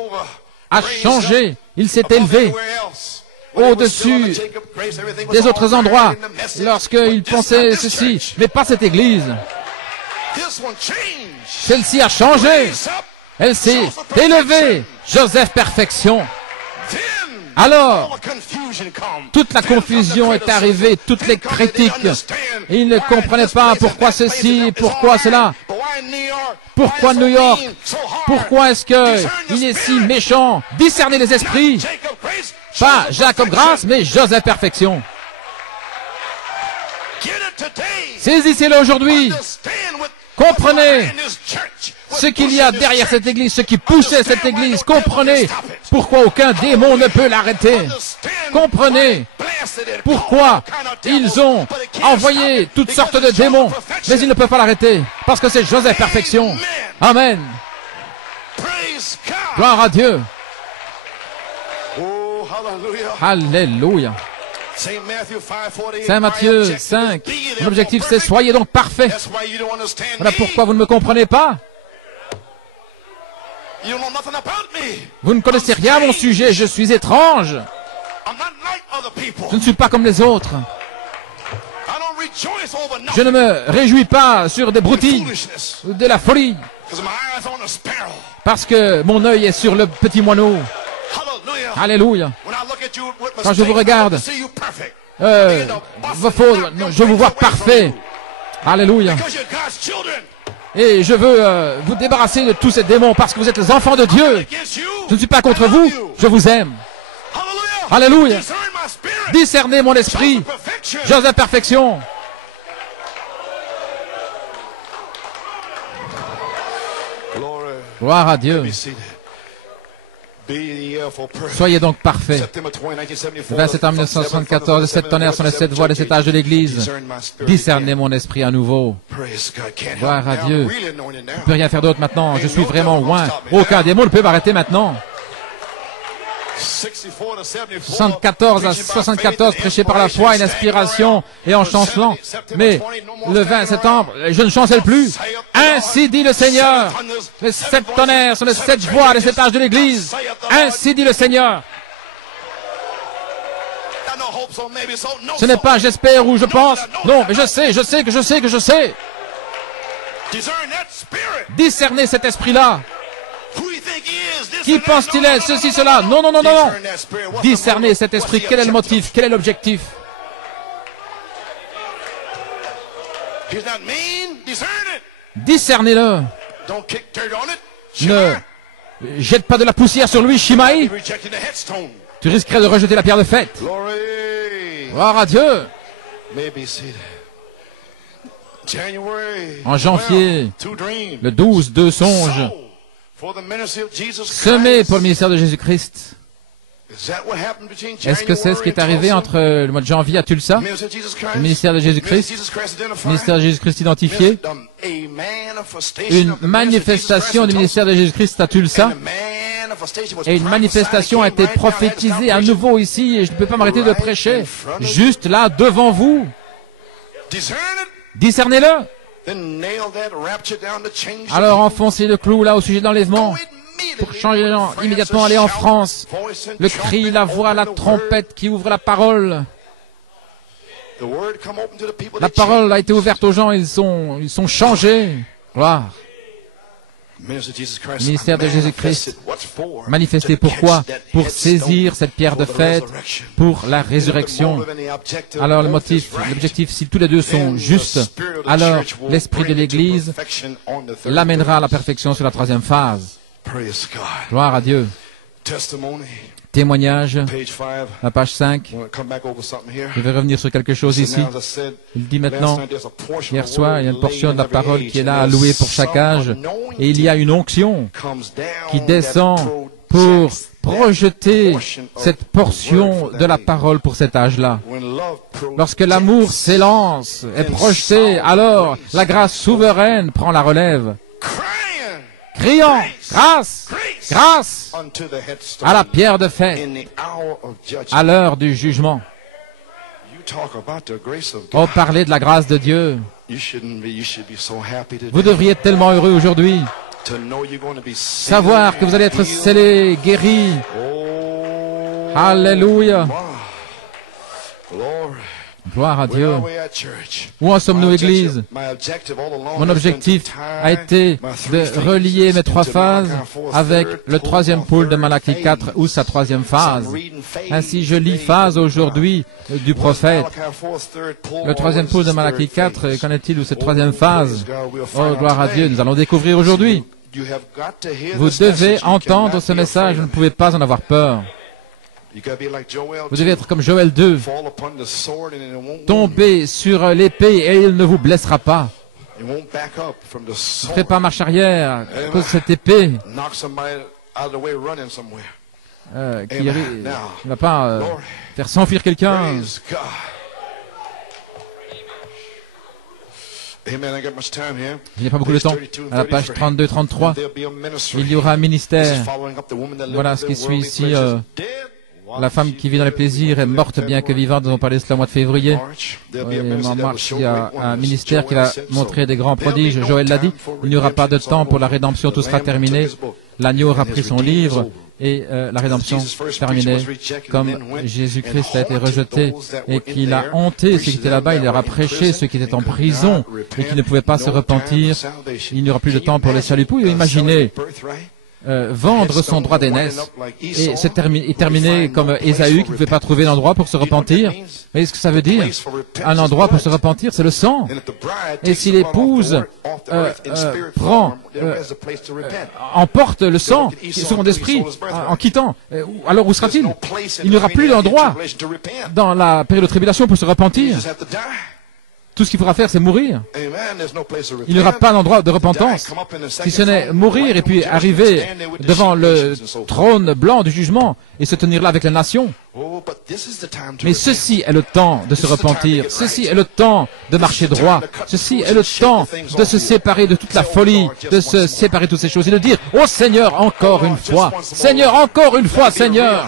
a changé, il s'est élevé au-dessus des autres endroits lorsqu'il pensait ceci, mais pas cette église. Celle-ci a changé, elle s'est élevée, Joseph Perfection. Alors, toute la confusion est arrivée, toutes les critiques. Et ils ne comprenaient pas pourquoi ceci, pourquoi cela. Pourquoi New York? Pourquoi est-ce qu'il est si méchant? Discernez les esprits. Pas Jacob Grâce, mais Joseph Perfection. Saisissez-le aujourd'hui. Comprenez ce qu'il y a derrière cette église, ce qui poussait cette église. Comprenez pourquoi aucun démon ne peut l'arrêter. Comprenez pourquoi ils ont envoyé toutes sortes de démons, mais ils ne peuvent pas l'arrêter, parce que c'est Joseph Perfection. Amen. Gloire à Dieu. Alléluia. Saint Matthieu 5, l'objectif c'est soyez donc parfaits. Voilà pourquoi vous ne me comprenez pas. Vous ne connaissez rien à mon sujet, je suis étrange. Je ne suis pas comme les autres. Je ne me réjouis pas sur des broutilles ou de la folie. Parce que mon œil est sur le petit moineau. Alléluia. Quand je vous regarde, je vous vois parfait. Alléluia. Et je veux vous débarrasser de tous ces démons parce que vous êtes les enfants de Dieu. Je ne suis pas contre vous, je vous aime. Alléluia. Discernez mon esprit. Joseph Perfection. Gloire à Dieu. Soyez donc parfaits. Le 27 en 1974, les 7 tonnerres sont les 7 voix des 7 âges de l'Église. Discernez mon esprit à nouveau. Gloire à Dieu. Je ne peux rien faire d'autre maintenant. Je suis vraiment loin. Aucun démon ne peut m'arrêter maintenant. 74 à 74, prêché par la foi, une inspiration et en chancelant. Mais le 20 septembre, je ne chancelle plus. Ainsi dit le Seigneur. Les 7 tonnerres sont les 7 voix des 7 âges de l'Église. Ainsi dit le Seigneur. Ce n'est pas j'espère ou je pense. Non, mais je sais. Discernez cet esprit-là. Qui pense-t-il être ceci, cela? Non. Discernez cet esprit. Quel est le motif? Quel est l'objectif? Discernez-le. Ne jette pas de la poussière sur lui, Shimei. Tu risquerais de rejeter la pierre de fête. Gloire à Dieu. En janvier, le 12, 2 songes. Semé pour le ministère de Jésus-Christ. Est-ce que c'est ce qui est arrivé entre le mois de janvier à Tulsa, le ministère de Jésus-Christ, le ministère de Jésus-Christ identifié, une manifestation du ministère de Jésus-Christ à Tulsa, et une manifestation a été prophétisée à nouveau ici, et je ne peux pas m'arrêter de prêcher, juste là, devant vous. Discernez-le. Alors enfoncez le clou là au sujet de l'enlèvement pour changer les gens, immédiatement aller en France. Le cri, la voix, la trompette qui ouvre la parole. La parole a été ouverte aux gens, ils sont changés. Gloire. Le ministère de Jésus-Christ manifesté pourquoi? Pour saisir cette pierre de fête pour la résurrection. Alors le motif, l'objectif, si tous les deux sont justes, alors l'esprit de l'Église l'amènera à la perfection sur la troisième phase. Gloire à Dieu. témoignage, la page 5. Je vais revenir sur quelque chose ici. Il dit maintenant, hier soir, il y a une portion de la parole qui est là allouée pour chaque âge, et il y a une onction qui descend pour projeter cette portion de la parole pour cet âge-là. Lorsque l'amour s'élance, est projeté, alors la grâce souveraine prend la relève. Criant, grâce, grâce à la pierre de fait, à l'heure du jugement. Oh, parlez de la grâce de Dieu. Vous devriez être tellement heureux aujourd'hui. Savoir que vous allez être scellés, guéris. Alléluia. Gloire à Dieu. Où en sommes-nous, Église? Mon objectif a été de relier mes 3 phases avec le 3e pôle de Malachie 4 ou sa 3e phase. Ainsi, je lis phase aujourd'hui du prophète. Le 3e pôle de Malachie 4, qu'en est-il de cette 3e phase? Oh, gloire à Dieu, nous allons découvrir aujourd'hui. Vous devez entendre ce message, vous ne pouvez pas en avoir peur. Vous devez être comme Joël 2, tomber sur l'épée et il ne vous blessera pas. Vous ne ferez pas marche arrière à cause de cette épée qui ne va pas faire s'enfuir quelqu'un. Il n'y a pas beaucoup de temps. À la page 32-33, il y aura un ministère. Voilà ce qui suit ici. La femme qui vit dans les plaisirs est morte bien que vivante. Nous avons parlé de cela au mois de février. En mars, il y a un ministère qui va montrer des grands prodiges. Joël l'a dit, il n'y aura pas de temps pour la rédemption, tout sera terminé. L'agneau aura pris son livre et la rédemption terminée. Comme Jésus-Christ a été rejeté et qu'il a hanté ceux qui étaient là-bas, il leur a prêché ceux qui étaient en prison et qui ne pouvaient pas se repentir. Il n'y aura plus de temps pour les saluts. Vous imaginez vendre son droit d'aînesse et terminer comme Ésaü qui ne pouvait pas trouver d'endroit pour se repentir. Vous voyez ce que ça veut dire? Un endroit pour se repentir, c'est le sang. Et si l'épouse emporte le sang sur son esprit en quittant, alors où sera-t-il? Il n'y aura plus d'endroit dans la période de tribulation pour se repentir. Tout ce qu'il faudra faire, c'est mourir. Il n'y aura pas d'endroit de repentance. Si ce n'est mourir et puis arriver devant le trône blanc du jugement et se tenir là avec la nation. Mais ceci est le temps de se repentir. Ceci est le temps de marcher droit. Ceci est le temps de se séparer de toute la folie, de se séparer de toutes ces choses et de dire, oh Seigneur, encore une fois. Seigneur, encore une fois, Seigneur.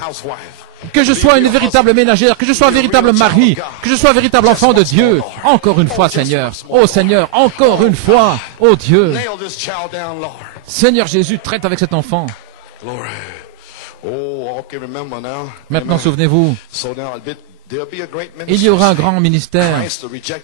Que je sois une véritable ménagère, que je sois un véritable mari, que je sois un véritable enfant de Dieu. Encore une fois, Seigneur. Oh Seigneur, encore une fois. Oh Dieu. Seigneur Jésus, traite avec cet enfant. Maintenant, souvenez-vous, il y aura un grand ministère.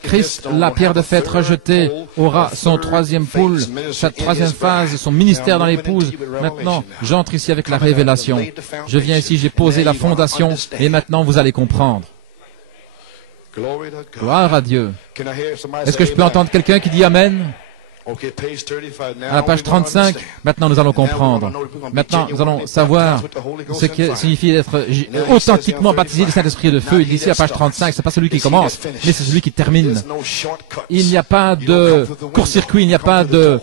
Christ, la pierre de fête rejetée, aura son 3e pôle, sa 3e phase, son ministère dans l'épouse. Maintenant, j'entre ici avec la révélation. Je viens ici, j'ai posé la fondation, et maintenant vous allez comprendre. Gloire à Dieu. Est-ce que je peux entendre quelqu'un qui dit Amen? À la page 35, maintenant nous allons comprendre. Maintenant nous allons savoir ce que signifie d'être authentiquement baptisé du Saint-Esprit et de feu. Il dit ici à la page 35, c'est pas celui qui commence, mais c'est celui qui termine. Il n'y a pas de court-circuit, il n'y a pas de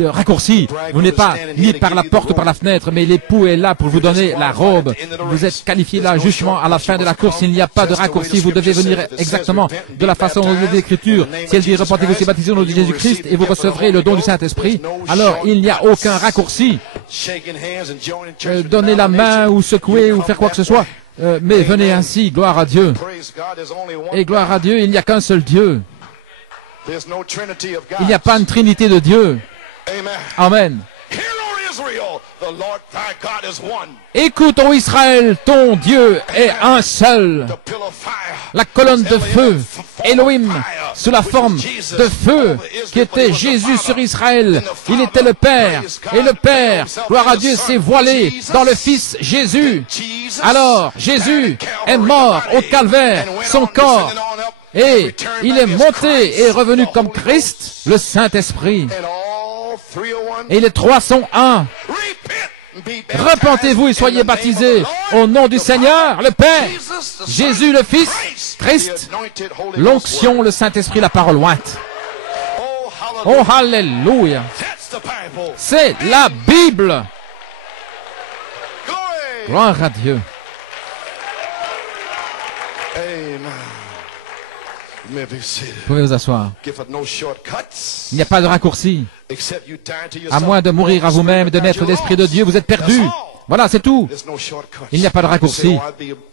raccourci. Vous n'êtes pas mis par la porte ou par la fenêtre, mais l'époux est là pour vous donner la robe. Vous êtes qualifié là justement à la fin de la course. Il n'y a pas de raccourci. Vous devez venir exactement de la façon dont vous l'Écriture. Si elle dit repentez-vous et baptisez au nom de Jésus-Christ et vous recevrez le don du Saint-Esprit, alors il n'y a aucun raccourci. Donner la main ou secouer ou faire quoi que ce soit. Mais venez ainsi, gloire à Dieu. Et gloire à Dieu, il n'y a qu'un seul Dieu. Il n'y a pas une trinité de Dieu. Amen. Écoute, ô Israël, ton Dieu est un seul. La colonne de feu, Elohim, sous la forme de feu, qui était Jésus sur Israël. Il était le Père. Et le Père, gloire à Dieu, s'est voilé dans le Fils Jésus. Alors, Jésus est mort au calvaire, son corps. Et il est monté et est revenu comme Christ, le Saint-Esprit. Et les trois sont un. Repentez-vous et soyez baptisés au nom du Seigneur, le Père, Jésus le Fils, Christ, l'onction, le Saint-Esprit, la parole ointe. Oh, Alléluia! C'est la Bible! Gloire à Dieu! Vous pouvez vous asseoir. Il n'y a pas de raccourci. À moins de mourir à vous-même et de mettre l'Esprit de Dieu, vous êtes perdu. Voilà, c'est tout. Il n'y a pas de raccourci.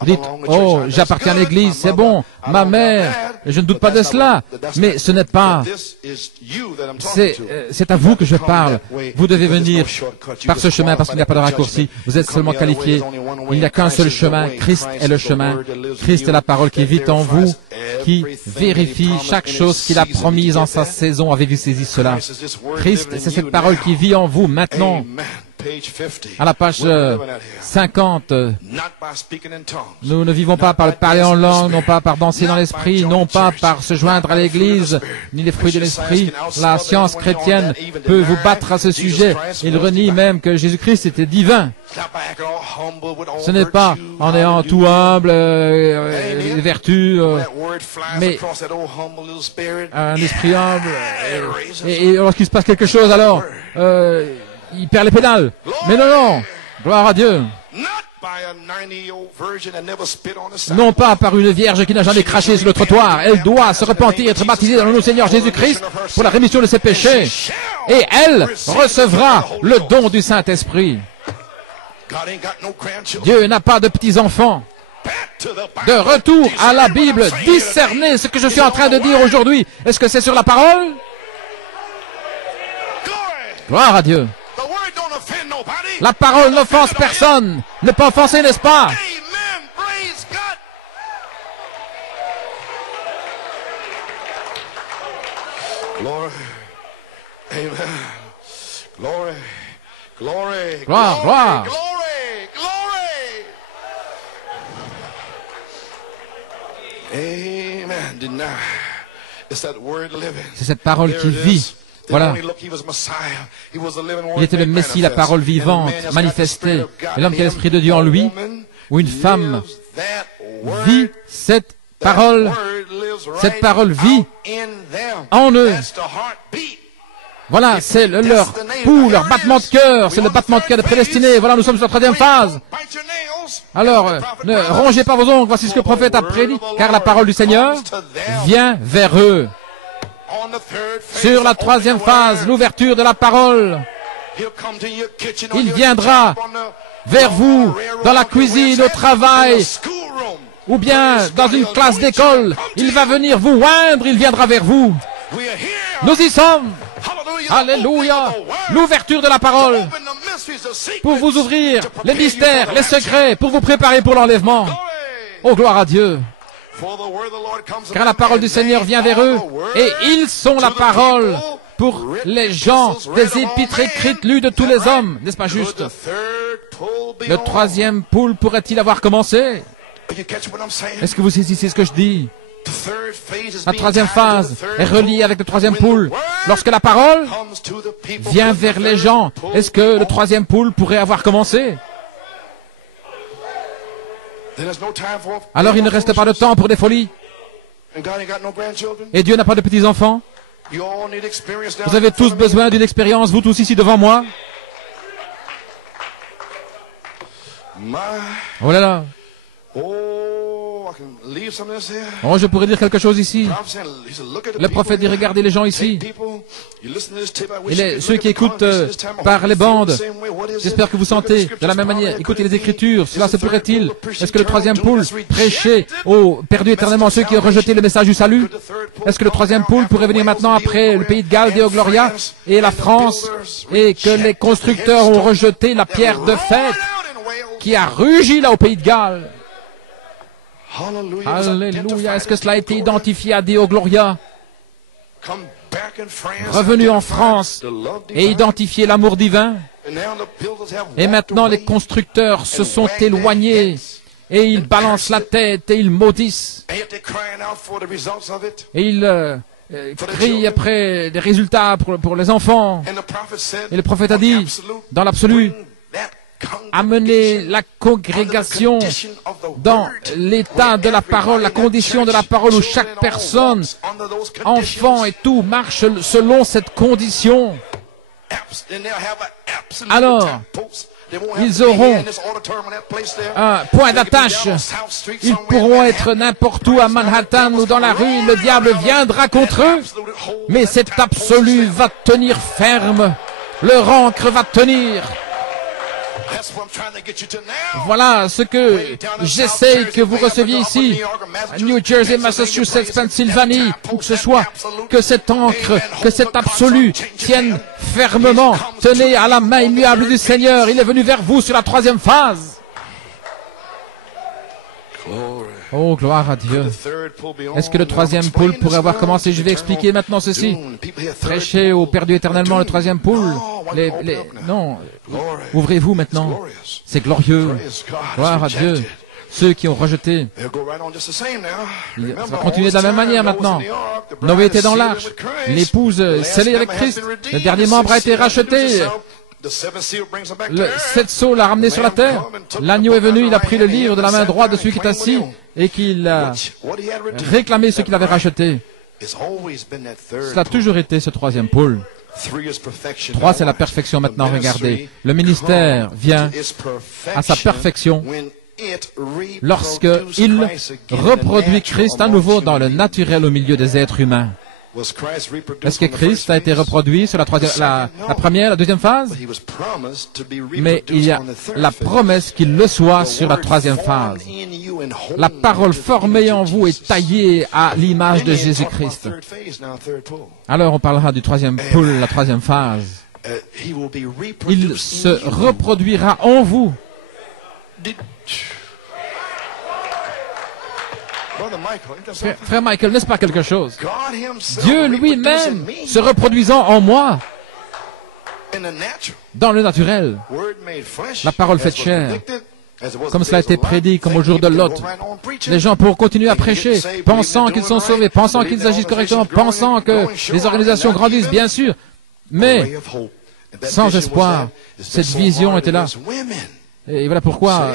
Vous dites, oh, j'appartiens à l'Église, c'est bon. Ma mère, je ne doute pas de cela. Mais ce n'est pas... C'est à vous que je parle. Vous devez venir par ce chemin parce qu'il n'y a pas de raccourci. Vous êtes seulement qualifié. Il n'y a qu'un seul chemin. Christ est le chemin. Christ est la parole qui vit en vous, qui vérifie chaque chose qu'il a promise en sa saison. Avez-vous saisi cela? Christ, c'est cette parole qui vit en vous maintenant. À la page 50, nous ne vivons pas par le parler en langue, non pas par danser dans l'esprit, non pas par se joindre à l'église, ni les fruits de l'esprit. La science chrétienne peut vous battre à ce sujet. Il renie même que Jésus-Christ était divin. Ce n'est pas en ayant tout humble, les vertus, mais un esprit humble. Et lorsqu'il se passe quelque chose, alors... il perd les pédales. Mais non, non. Gloire à Dieu. Non pas par une vierge qui n'a jamais craché sur le trottoir. Elle doit se repentir et être baptisée dans le nom du Seigneur Jésus-Christ pour la rémission de ses péchés. Et elle recevra le don du Saint-Esprit. Dieu n'a pas de petits-enfants. De retour à la Bible, discernez ce que je suis en train de dire aujourd'hui. Est-ce que c'est sur la parole? Gloire à Dieu. La parole n'offense personne. Ne pas offenser, n'est-ce pas? Gloire, gloire. C'est cette parole qui vit. Voilà. Il était le Messie, la parole vivante, manifestée. Et l'homme qui a l'Esprit de Dieu en lui, ou une femme, vit cette parole vit en eux. Voilà, c'est leur pouls, leur battement de cœur, c'est le battement de cœur de prédestiné. Voilà, nous sommes sur la troisième phase. Alors, ne rongez pas vos ongles, voici ce que le prophète a prédit, car la parole du Seigneur vient vers eux. Sur la troisième phase, l'ouverture de la parole, il viendra vers vous dans la cuisine, au travail, ou bien dans une classe d'école. Il va venir vous oindre, il viendra vers vous. Nous y sommes. Alléluia. L'ouverture de la parole pour vous ouvrir les mystères, les secrets, pour vous préparer pour l'enlèvement. Oh, gloire à Dieu. Car la parole du Seigneur vient vers eux, et ils sont la parole pour les gens des épîtres écrites lues de tous les hommes. N'est-ce pas juste? Le troisième poule pourrait-il avoir commencé? Est-ce que vous saisissez ce que je dis? La troisième phase est reliée avec le troisième poule. Lorsque la parole vient vers les gens, est-ce que le troisième poule pourrait avoir commencé? Alors il ne reste pas de temps pour des folies. Et Dieu n'a pas de petits-enfants. Vous avez tous besoin d'une expérience, vous tous ici devant moi. Oh là là. Oh, je pourrais dire quelque chose ici. Le prophète dit, regardez les gens ici. Et ceux qui écoutent par les bandes, j'espère que vous sentez de la même manière. Écoutez les Écritures, cela se pourrait-il? Est-ce que le troisième poule prêchait aux perdus éternellement, ceux qui ont rejeté le message du salut? Est-ce que le troisième poule pourrait venir maintenant après le pays de Galles, Deo Gloria, et la France, et que les constructeurs ont rejeté la pierre de fête qui a rugi là au pays de Galles? Alléluia. Est-ce que cela a été identifié à Deo Gloria? Revenu en France et identifié l'amour divin. Et maintenant les constructeurs se sont éloignés et ils balancent la tête et ils maudissent. Et ils crient après des résultats pour les enfants. Et le prophète a dit, dans l'absolu, amener la congrégation dans l'état de la parole, la condition de la parole où chaque personne, enfant et tout, marche selon cette condition. Alors, ils auront un point d'attache. Ils pourront être n'importe où à Manhattan ou dans la rue. Le diable viendra contre eux. Mais cet absolu va tenir ferme. Leur ancre va tenir. Voilà ce que j'essaie que vous receviez ici, New Jersey, Massachusetts, Pennsylvanie, où que ce soit, que cette encre, que cet absolu tienne fermement. Tenez à la main immuable du Seigneur. Il est venu vers vous sur la troisième phase. Oh, gloire à Dieu. Est-ce que le troisième pôle pourrait avoir commencé? Je vais expliquer maintenant ceci. Prêchez au perdu éternellement le troisième pôle. Non, ouvrez-vous maintenant. C'est glorieux. Gloire à Dieu. Ceux qui ont rejeté, ça va continuer de la même manière maintenant. Noé était dans l'arche. L'épouse scellée avec Christ. Le dernier membre a été racheté. Le 7 sceaux l'a ramené sur la terre. L'agneau est venu, il a pris le livre de la main droite de celui qui est assis et qu'il a réclamé ce qu'il avait racheté. Cela a toujours été ce troisième pôle. 3, c'est la perfection maintenant. Regardez, le ministère vient à sa perfection lorsqu'il reproduit Christ à nouveau dans le naturel au milieu des êtres humains. Est-ce que Christ a été reproduit sur la première, la deuxième phase? Mais il y a la promesse qu'il le soit sur la troisième phase. La parole formée en vous est taillée à l'image de Jésus-Christ. Alors on parlera du troisième pôle, la troisième phase. Il se reproduira en vous. Frère Michael, n'est-ce pas quelque chose? Dieu lui-même se reproduisant en moi, dans le naturel. La parole faite chair, comme cela a été prédit, comme au jour de Lot. Les gens pourront continuer à prêcher, pensant qu'ils sont sauvés, pensant qu'ils agissent correctement, pensant que les organisations grandissent, bien sûr, mais sans espoir. Cette vision était là. Et voilà pourquoi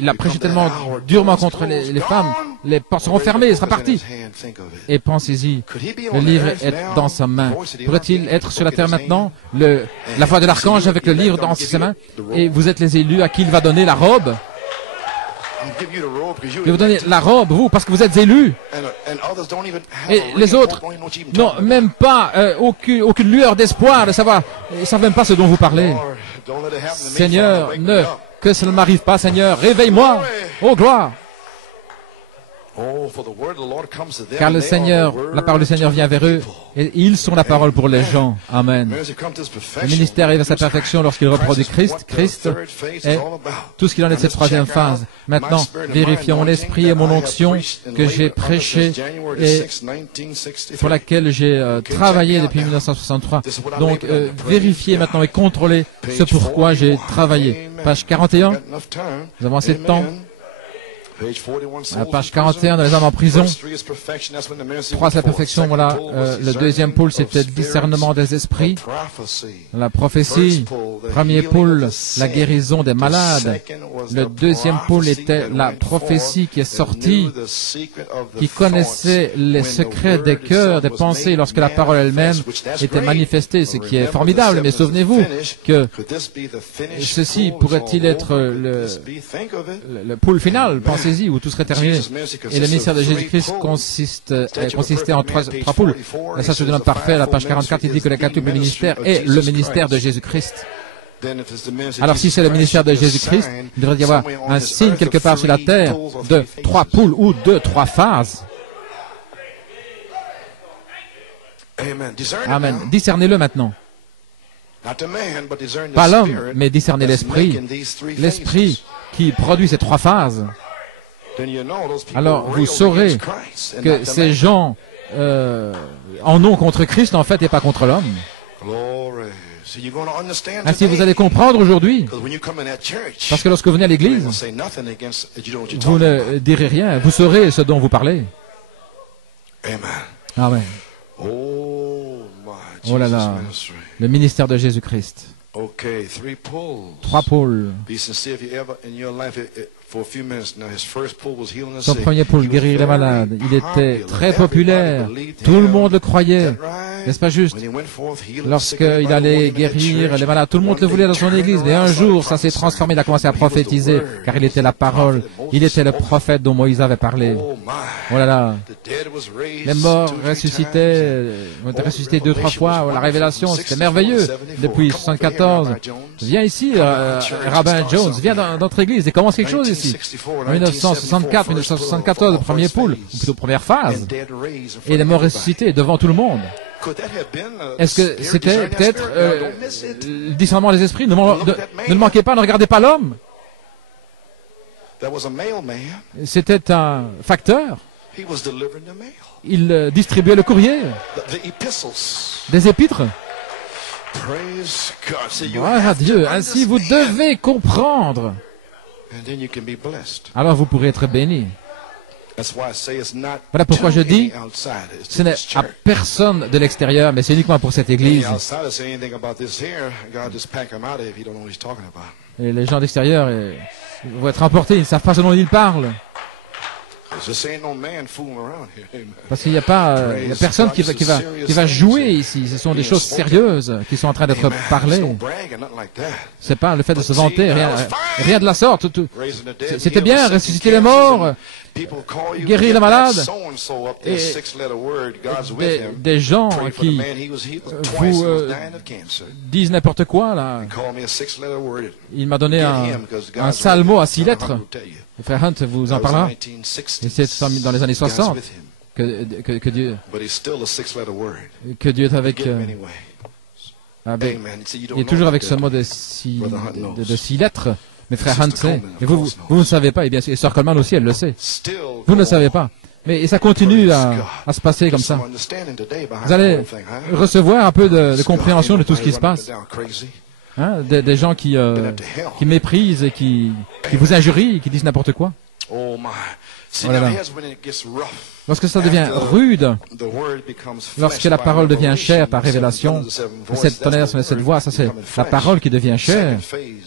il a prêché tellement durement contre les femmes. Les portes seront fermées, il sera parti. Et pensez-y, le livre est dans sa main. Pourrait-il être sur la terre maintenant? La voix de l'archange avec le livre dans ses mains. Et vous êtes les élus à qui il va donner la robe. Il va vous donner la robe, vous, parce que vous êtes élus. Et les autres n'ont même pas aucune lueur d'espoir de savoir. Ils ne savent même pas ce dont vous parlez. Seigneur, que cela ne m'arrive pas, Seigneur. Réveille-moi. Oh, gloire. Car le Seigneur, la parole du Seigneur vient vers eux, et ils sont la parole pour les gens. Amen. Le ministère arrive à sa perfection lorsqu'il reproduit Christ. Christ est tout ce qu'il en est de cette troisième phase. Maintenant, vérifions mon esprit et mon onction que j'ai prêché et pour laquelle j'ai travaillé depuis 1963. Donc, vérifiez maintenant et contrôlez ce pourquoi j'ai travaillé. Page 41. Nous avons assez de temps. À la page 41, dans les hommes en prison. 3, c'est la perfection. Voilà. Le deuxième pôle, c'était le discernement des esprits. La prophétie. Premier pôle, la guérison des malades. Le deuxième pôle était la prophétie qui est sortie, qui connaissait les secrets des cœurs, des pensées, lorsque la parole elle-même était manifestée, ce qui est formidable. Mais souvenez-vous que ceci pourrait-il être le pôle final, pensez-y, où tout serait terminé. Et le ministère de Jésus-Christ consistait en trois poules. La sache de l'homme parfait, à la page 44, il dit que le quintuple ministère est le ministère de Jésus-Christ. Alors si c'est le ministère de Jésus-Christ, il devrait y avoir un signe quelque part sur la terre de 3 poules ou de 3 phases. Amen. Discernez-le maintenant. Pas l'homme, mais discernez l'esprit. L'esprit qui produit ces 3 phases. Alors vous saurez que ces gens en ont contre Christ en fait et pas contre l'homme. Ainsi vous allez comprendre aujourd'hui, parce que lorsque vous venez à l'église, vous ne direz rien, vous saurez ce dont vous parlez. Amen. Oh là là, le ministère de Jésus-Christ. Okay, 3 pulls. 3 pôles. Be sincere if you ever in your life for a few minutes. Now his first pull was healing the Son sick. premier pôle, guérir les malades. Il était très populaire. Tout le monde le croyait. N'est-ce pas juste? Lorsqu'il allait guérir les malades, tout le monde le voulait dans son église. Mais un jour, ça s'est transformé. Il a commencé à prophétiser, car il était la parole. Il était le prophète dont Moïse avait parlé. Oh là là. Les morts ressuscitaient, ont été ressuscités 2, 3 fois. La révélation, c'était merveilleux. Depuis 74. Viens ici, Rabbin Jones. Viens dans notre église et commence quelque chose ici. En 1964, 1974, le premier pool, ou plutôt première phase. Et les morts ressuscités devant tout le monde. Est-ce que c'était peut-être le discernement des esprits? Ne le manquez pas, ne regardez pas l'homme. C'était un facteur. Il distribuait le courrier, des épîtres. Gloire à Dieu. Ainsi, vous devez comprendre. Alors vous pourrez être béni. Voilà pourquoi je dis, ce n'est à personne de l'extérieur, mais c'est uniquement pour cette église. Et les gens d'extérieur vont être emportés, ils ne savent pas ce dont ils parlent. Parce qu'il n'y a pas, il y a personne qui va jouer ici. Ce sont des choses sérieuses qui sont en train d'être parlées. C'est pas le fait de se vanter, rien de la sorte. C'était bien, ressusciter les morts, guérir les malades, et des gens qui vous disent n'importe quoi, là. Il m'a donné un sale mot à 6 lettres. Le frère Hunt vous en parlera. Et c'est dans les années 60 que Dieu est avec... il est toujours avec ce mot de 6 lettres. Mais frère Hunt sait. Et vous ne savez pas. Et bien sûr, et Sœur Coleman aussi, elle le sait. Vous ne savez pas. Mais ça continue à se passer comme ça. Vous allez recevoir un peu de compréhension de tout ce qui se passe. Hein, des gens qui méprisent et qui vous injurient, qui disent n'importe quoi. Oh là là. Lorsque ça devient rude, lorsque la parole devient chère par révélation, cette voix, ça c'est la parole qui devient chère.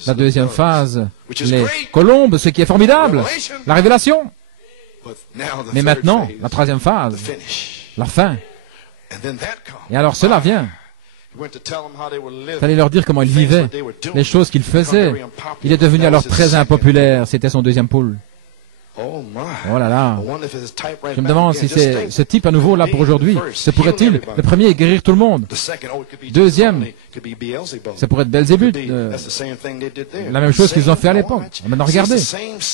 La deuxième phase, les colombes, ce qui est formidable, la révélation. Mais maintenant, la troisième phase, la fin. Et alors cela vient. Il fallait leur dire comment ils vivaient, les choses qu'ils faisaient. Il est devenu alors très impopulaire. C'était son deuxième pôle. Oh là là. Je me demande si c'est ce type à nouveau là pour aujourd'hui. Se pourrait-il le premier guérir tout le monde? Deuxième, ça pourrait être Belzébuth. La même chose qu'ils ont fait à l'époque. Maintenant regardez.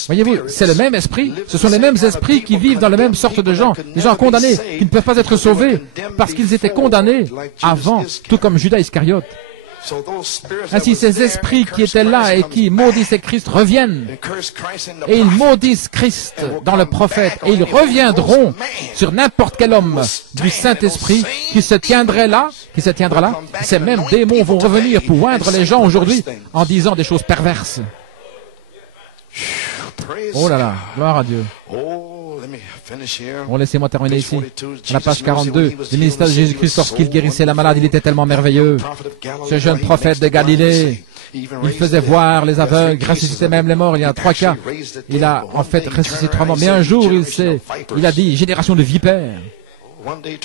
Voyez-vous, c'est le même esprit. Ce sont les mêmes esprits qui vivent dans la même sorte de gens. Des gens condamnés, qui ne peuvent pas être sauvés parce qu'ils étaient condamnés avant, tout comme Judas Iscariote. Ainsi, ces esprits qui étaient là et qui maudissaient Christ reviennent. Et ils maudissent Christ dans le prophète. Et ils reviendront sur n'importe quel homme du Saint-Esprit qui se tiendra là. Ces mêmes démons vont revenir pour oindre les gens aujourd'hui en disant des choses perverses. Oh là là, gloire à Dieu. Bon, laissez-moi terminer ici. À la page 42, le ministère de Jésus-Christ, lorsqu'il guérissait la malade, il était tellement merveilleux. Ce jeune prophète de Galilée, il faisait voir les aveugles, ressuscitait même les morts. Il y a 3 cas. Il a en fait ressuscité 3 morts. Mais un jour, il a dit, génération de vipères.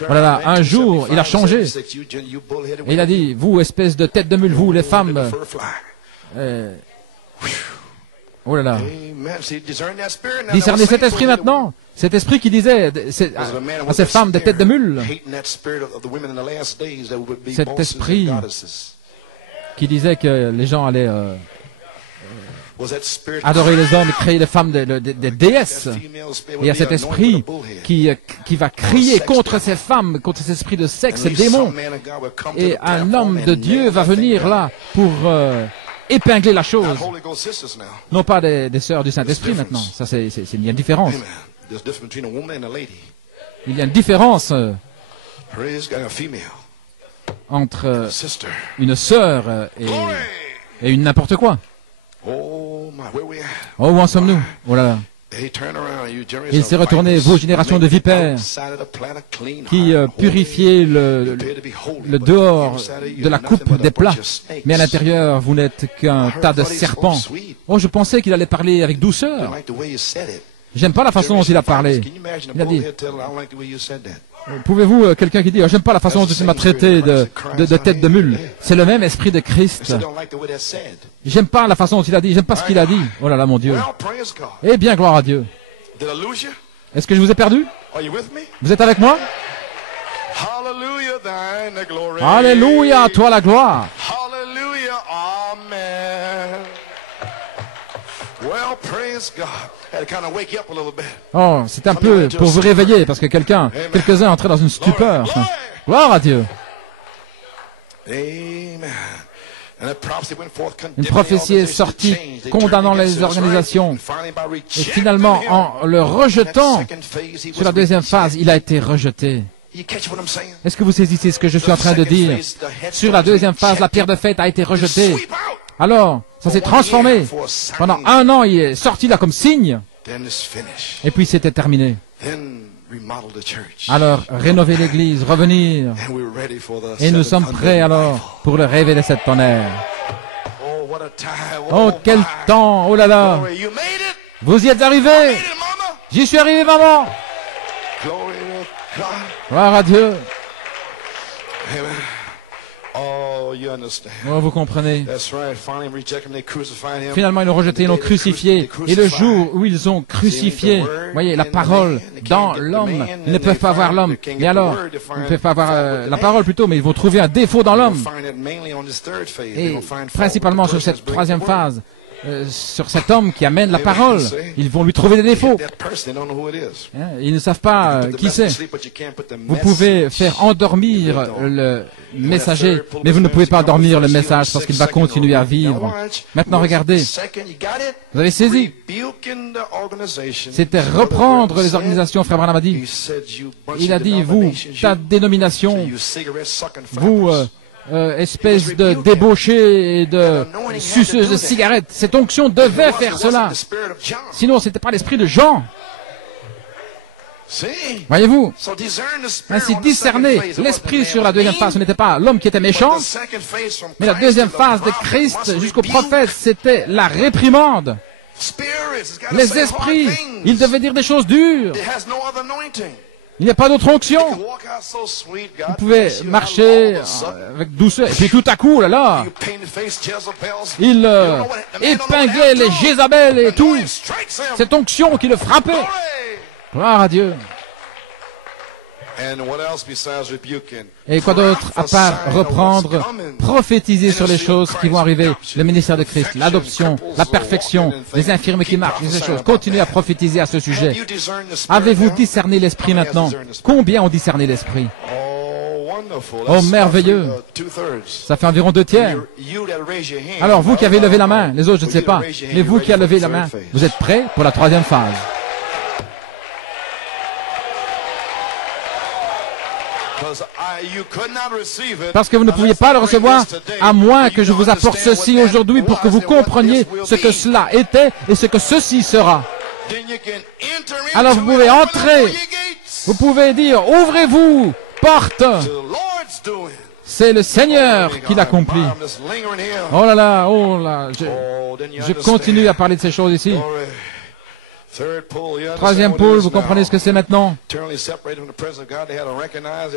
Voilà, là, un jour, il a changé. Et il a dit, vous, espèce de tête de mule, vous, les femmes. Oh là là. Discernez cet esprit maintenant. Cet esprit qui disait à ces femmes des têtes de mule. Cet esprit qui disait que les gens allaient adorer les hommes et créer les femmes des déesses. Et il y a cet esprit qui va crier contre ces femmes, contre ces esprits de sexe, ces démons. Et un homme de Dieu va venir là pour épingler la chose. Non pas des sœurs du Saint-Esprit maintenant. Ça, il y a une différence. Il y a une différence entre une sœur et une n'importe quoi. Oh, où en sommes-nous? Oh là là. Il s'est retourné, vous, génération de vipères, qui purifiez le dehors de la coupe des plats, mais à l'intérieur, vous n'êtes qu'un tas de serpents. Oh, je pensais qu'il allait parler avec douceur. J'aime pas la façon dont il a parlé. Il a dit, pouvez-vous, quelqu'un qui dit, oh, j'aime pas la façon dont il m'a traité de tête de mule. C'est le même esprit de Christ. J'aime pas la façon dont il a dit, j'aime pas ce qu'il a dit. Oh là là, mon Dieu. Eh bien, gloire à Dieu. Est-ce que je vous ai perdu? Vous êtes avec moi? Alléluia, à toi la gloire. Oh, c'est un peu pour vous réveiller, parce que quelques-uns entraient dans une stupeur. Gloire à Dieu. Une prophétie est sortie condamnant les organisations. Et finalement, en le rejetant sur la deuxième phase, il a été rejeté. Est-ce que vous saisissez ce que je suis en train de dire? Sur la deuxième phase, la pierre de fête a été rejetée. Alors, ça s'est transformé. Pendant 1 an, il est sorti là comme signe. Et puis c'était terminé. Alors, rénover l'église, revenir. Et nous sommes prêts alors pour le réveil de cette tonnerre. Oh, quel temps! Oh là là! Vous y êtes arrivés! J'y suis arrivé, maman! Gloire à Dieu! Oh, vous comprenez. Finalement, ils l'ont rejeté, ils l'ont crucifié. Et le jour où ils ont crucifié, voyez, la parole dans l'homme, ils ne peuvent pas voir l'homme. Mais alors, ils ne peuvent pas voir la parole plutôt, mais ils vont trouver un défaut dans l'homme. Et principalement sur cette troisième phase, sur cet homme qui amène la parole, ils vont lui trouver des défauts. Ils ne savent pas qui c'est. Vous pouvez faire endormir le messager, mais vous ne pouvez pas endormir le message parce qu'il va continuer à vivre. Maintenant, regardez. Vous avez saisi? C'était reprendre les organisations, frère Branham a dit. Il a dit, vous, ta dénomination, vous... espèce de débauché et de suceuse de cigarettes. Cette onction devait faire cela. Sinon, ce n'était pas l'esprit de Jean. Voyez-vous? Ainsi, discerner l'esprit sur la deuxième phase, ce n'était pas l'homme qui était méchant, mais la deuxième phase de Christ jusqu'au prophète, c'était la réprimande. Les esprits, ils devaient dire des choses dures. Il n'y a pas d'autre onction. Vous pouvez marcher avec douceur. Et puis tout à coup, là là, il épinglait les Jézabel et tout. Cette onction qui le frappait. Gloire à Dieu. Et quoi d'autre à part reprendre, prophétiser sur les choses qui vont arriver, le ministère de Christ, l'adoption, la perfection, les infirmes qui marchent, ces choses. Continuez à prophétiser à ce sujet. Avez-vous discerné l'esprit maintenant? Combien ont discerné l'esprit? Oh, merveilleux! Ça fait environ 2/3. Alors, vous qui avez levé la main, les autres, je ne sais pas, mais vous qui avez levé la main, vous êtes prêts pour la troisième phase. Parce que vous ne pouviez pas le recevoir, à moins que je vous apporte ceci aujourd'hui pour que vous compreniez ce que cela était et ce que ceci sera. Alors vous pouvez entrer, vous pouvez dire, ouvrez-vous, porte. C'est le Seigneur qui l'accomplit. Oh là, je continue à parler de ces choses ici. Troisième pôle, vous comprenez ce que c'est maintenant?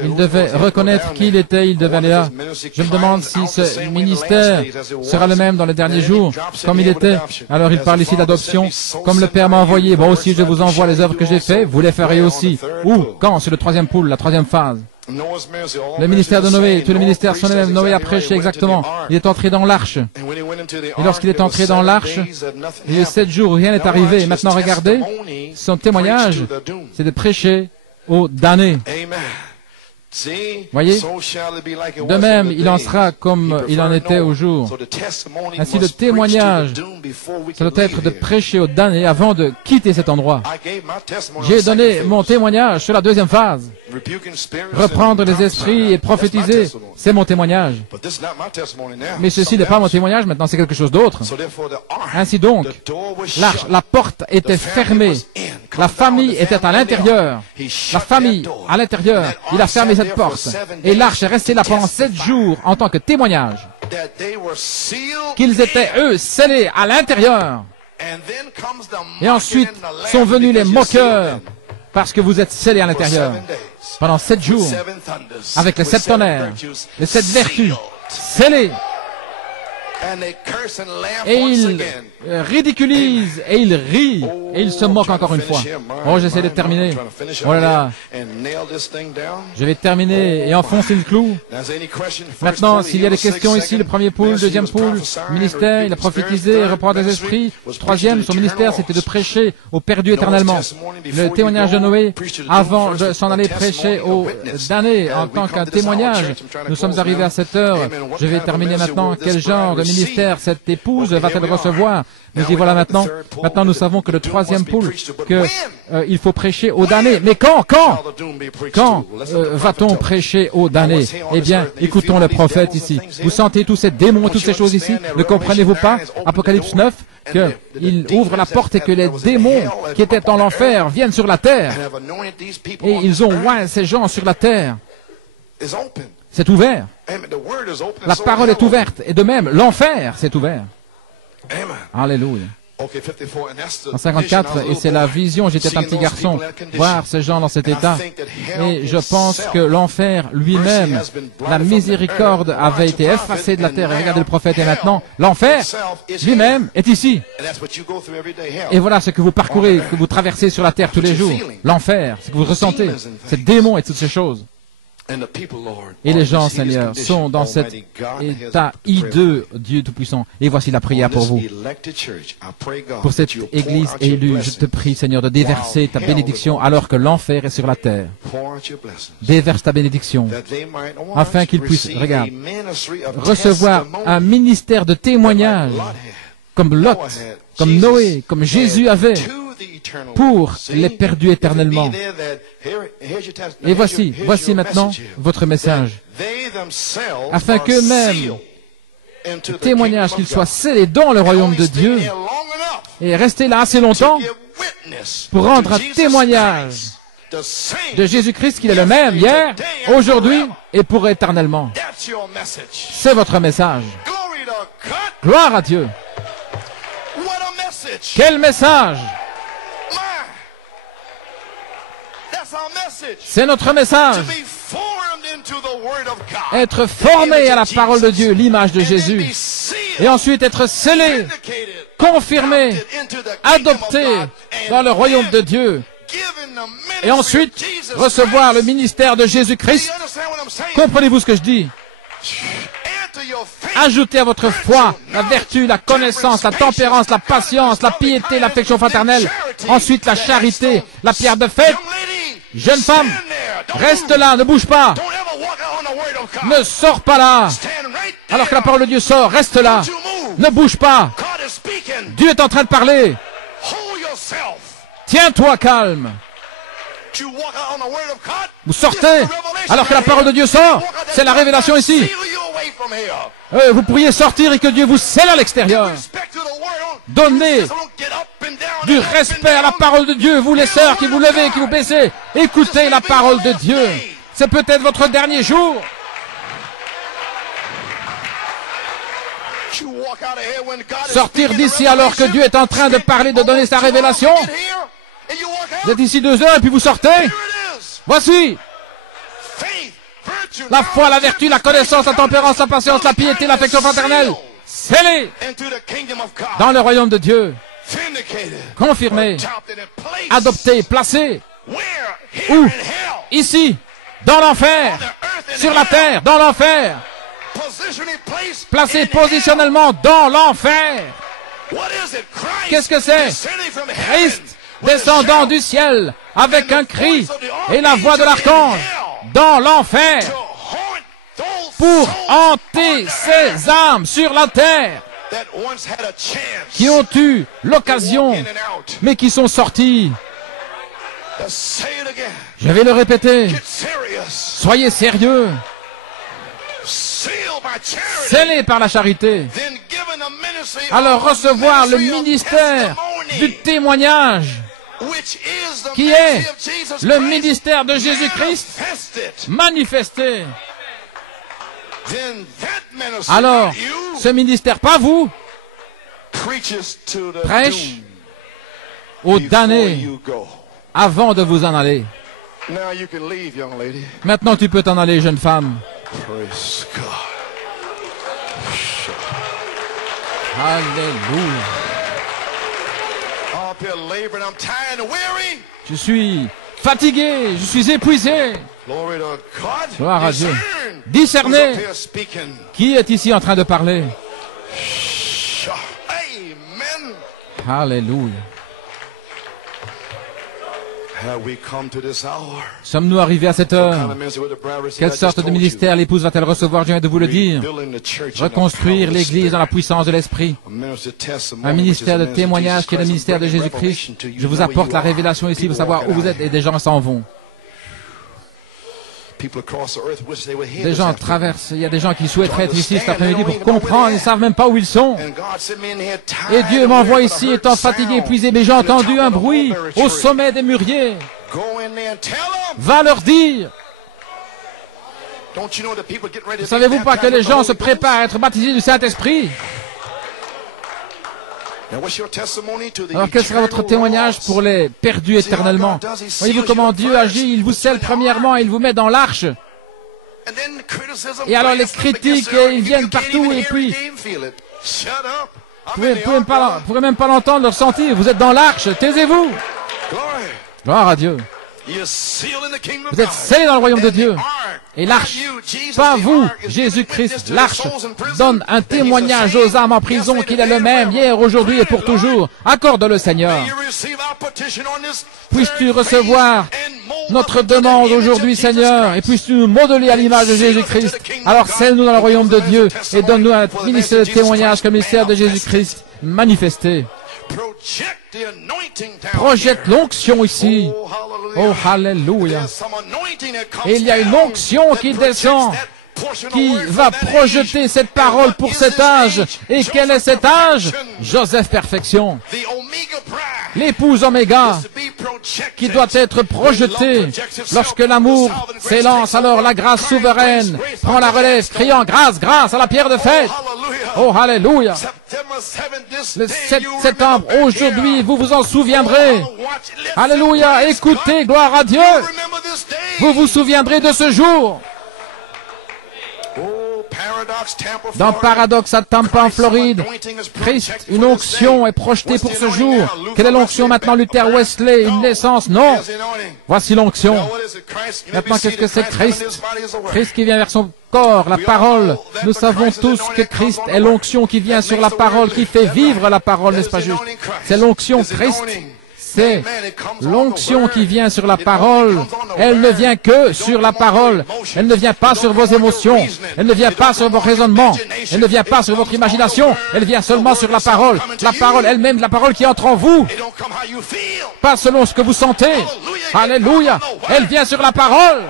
Il devait reconnaître qui il était, il devait aller là. Je me demande si ce ministère sera le même dans les derniers jours, comme il était. Alors il parle ici d'adoption. Comme le Père m'a envoyé, moi aussi je vous envoie les œuvres que j'ai faites, vous les ferez aussi. Où? Quand? C'est le troisième pôle, la troisième phase. Le ministère de Noé, tous les ministères sont les mêmes. Noé a prêché exactement. Il est entré dans l'arche. Et lorsqu'il est entré dans l'arche, il y a eu 7 jours où rien n'est arrivé. Et maintenant, regardez, son témoignage, c'est de prêcher aux damnés. Voyez, de même, il en sera comme il en était au jour. Ainsi, le témoignage, ça doit être de prêcher aux damnés avant de quitter cet endroit. J'ai donné mon témoignage sur la deuxième phase. Reprendre les esprits et prophétiser, c'est mon témoignage. Mais ceci n'est pas mon témoignage, maintenant c'est quelque chose d'autre. Ainsi donc, l'arche, la porte était fermée. La famille était à l'intérieur. La famille à l'intérieur. Il a fermé cette porte. Et l'arche est restée là pendant 7 jours en tant que témoignage. Qu'ils étaient, eux, scellés à l'intérieur. Et ensuite sont venus les moqueurs parce que vous êtes scellés à l'intérieur. Pendant 7 jours. Avec les 7 tonnerres. Les 7 vertus. Scellés. Et il ridiculise, et il rit, et il se moque encore une fois. Oh, j'essaie de terminer. Oh là là. Je vais terminer et enfoncer le clou. Maintenant, s'il y a des questions ici, le premier pool, deuxième pool, ministère, il a prophétisé, reprendre des esprits. Troisième, son ministère, c'était de prêcher aux perdus éternellement. Le témoignage de Noé, avant de s'en aller prêcher aux damnés en tant qu'un témoignage. Nous sommes arrivés à 7 heures. Je vais terminer maintenant. Quel genre de ministère cette épouse va-t-elle recevoir? Nous dit voilà maintenant nous savons que le troisième pool, que il faut prêcher aux damnés. Mais quand va-t-on prêcher aux damnés? Eh bien, écoutons le prophète ici. Vous sentez tous ces démons, toutes ces choses ici? Ne comprenez-vous pas, Apocalypse 9, qu'il ouvre la porte et que les démons qui étaient dans l'enfer viennent sur la terre. Et ils ont oint ces gens sur la terre. C'est ouvert. La parole est ouverte. Et de même, l'enfer s'est ouvert. Alléluia. En 54, et c'est la vision, j'étais un petit garçon, voir ces gens dans cet état. Et je pense que l'enfer lui-même, la miséricorde avait été effacée de la terre. Et regardez le prophète, et maintenant, l'enfer lui-même est ici. Et voilà ce que vous parcourez, que vous traversez sur la terre tous les jours. L'enfer, ce que vous ressentez, ces démons et toutes ces choses. Et les gens, Seigneur, sont dans cet état hideux, Dieu Tout-Puissant. Et voici la prière pour vous. Pour cette Église élue, je te prie, Seigneur, de déverser ta bénédiction alors que l'enfer est sur la terre. Déverse ta bénédiction, afin qu'ils puissent, regarde, recevoir un ministère de témoignage, comme Lot, comme Noé, comme Jésus avait, pour les perdus éternellement. Et voici maintenant votre message, afin qu'eux-mêmes, témoignage qu'ils soient scellés dans le royaume de Dieu et rester là assez longtemps pour rendre un témoignage de Jésus-Christ qu'il est le même hier, aujourd'hui et pour éternellement. C'est votre message. Gloire à Dieu. Quel message! C'est notre message. Être formé à la parole de Dieu, l'image de Jésus. Et ensuite être scellé, confirmé, adopté dans le royaume de Dieu. Et ensuite recevoir le ministère de Jésus-Christ. Comprenez-vous ce que je dis? Ajoutez à votre foi la vertu, la connaissance, la tempérance, la patience, la piété, l'affection fraternelle. Ensuite la charité, la pierre de fête. Jeune femme, reste là, ne bouge pas. Ne sors pas là. Alors que la parole de Dieu sort, reste là. Ne bouge pas. Dieu est en train de parler. Tiens-toi calme. Vous sortez alors que la parole de Dieu sort. C'est la révélation ici. Vous pourriez sortir et que Dieu vous scelle à l'extérieur. Donnez du respect à la parole de Dieu, vous les sœurs qui vous levez, qui vous baissez. Écoutez la parole de Dieu. C'est peut-être votre dernier jour. Sortir d'ici alors que Dieu est en train de parler, de donner sa révélation. Vous êtes ici 2 heures et puis vous sortez. Voici la foi, la vertu, la connaissance, la tempérance, la patience, la piété, l'affection fraternelle. Scellés dans le royaume de Dieu. Confirmés, adoptés, placés. Où? Ici, dans l'enfer, sur la terre, dans l'enfer. Placés positionnellement dans l'enfer. Qu'est-ce que c'est? Christ descendant du ciel avec un cri et la voix de l'archange dans l'enfer pour hanter ces âmes sur la terre qui ont eu l'occasion, mais qui sont sortis. Je vais le répéter. Soyez sérieux. Scellés par la charité. Alors recevoir le ministère du témoignage, qui est le ministère de Jésus-Christ manifesté. Alors, ce ministère, pas vous, prêche aux damnés avant de vous en aller. Maintenant, tu peux t'en aller, jeune femme. Alléluia. Je suis fatigué, je suis épuisé. Gloire à Dieu. Discernez qui est ici en train de parler. Alléluia. Sommes-nous arrivés à cette heure? Quelle sorte de ministère l'épouse va-t-elle recevoir? Je viens de vous le dire. Reconstruire l'Église dans la puissance de l'Esprit. Un ministère de témoignage qui est le ministère de Jésus-Christ. Je vous apporte la révélation ici pour savoir où vous êtes et des gens s'en vont. Des gens traversent, il y a des gens qui souhaiteraient être ici cet après-midi pour comprendre, ils ne savent même pas où ils sont. Et Dieu m'envoie ici étant fatigué, épuisé, mais j'ai entendu un bruit au sommet des mûriers. Va leur dire. Ne savez-vous pas que les gens se préparent à être baptisés du Saint-Esprit? Alors quel sera votre témoignage pour les perdus éternellement? Voyez-vous comment Dieu agit? Il vous scelle premièrement, il vous met dans l'arche. Et alors les critiques, ils viennent partout et puis... Vous ne pourrez même pas l'entendre, le ressentir. Vous êtes dans l'arche, taisez-vous. Gloire à Dieu. Vous êtes scellés dans le royaume de Dieu. Et l'arche, pas vous, Jésus-Christ, l'arche donne un témoignage aux âmes en prison qu'il est le même hier, aujourd'hui et pour toujours. Accorde-le, Seigneur. Puisses-tu recevoir notre demande aujourd'hui, Seigneur, et puisses-tu nous modeler à l'image de Jésus-Christ. Alors scelle-nous dans le royaume de Dieu et donne-nous un ministère de témoignage comme ministère de Jésus-Christ manifesté. Projette l'onction ici. Oh, alléluia. Et il y a une onction qui descend, qui va projeter cette parole pour cet âge. Et quel est cet âge? Joseph Perfection. L'épouse Oméga, qui doit être projetée. Lorsque l'amour s'élance, alors la grâce souveraine prend la relève, criant grâce, grâce à la pierre de fête. Oh, alléluia. Le 7 septembre, aujourd'hui, vous vous en souviendrez. Alléluia, écoutez, gloire à Dieu. Vous vous souviendrez de ce jour. Dans Paradoxe à Tampa, en Floride, Christ, une onction est projetée pour ce jour. Quelle est l'onction maintenant? Luther Wesley, une naissance? Non. Voici l'onction. Maintenant, qu'est-ce que c'est Christ? Christ qui vient vers son corps, la parole. Nous savons tous que Christ est l'onction qui vient sur la parole, qui fait vivre la parole, n'est-ce pas juste? C'est l'onction Christ. C'est l'onction qui vient sur la parole. Elle ne vient que sur la parole. Elle ne vient pas sur vos émotions. Elle ne vient pas sur vos raisonnements. Elle ne vient pas sur votre imagination. Elle vient seulement sur la parole. La parole elle-même, la parole qui entre en vous. Pas selon ce que vous sentez. Alléluia. Elle vient sur la parole.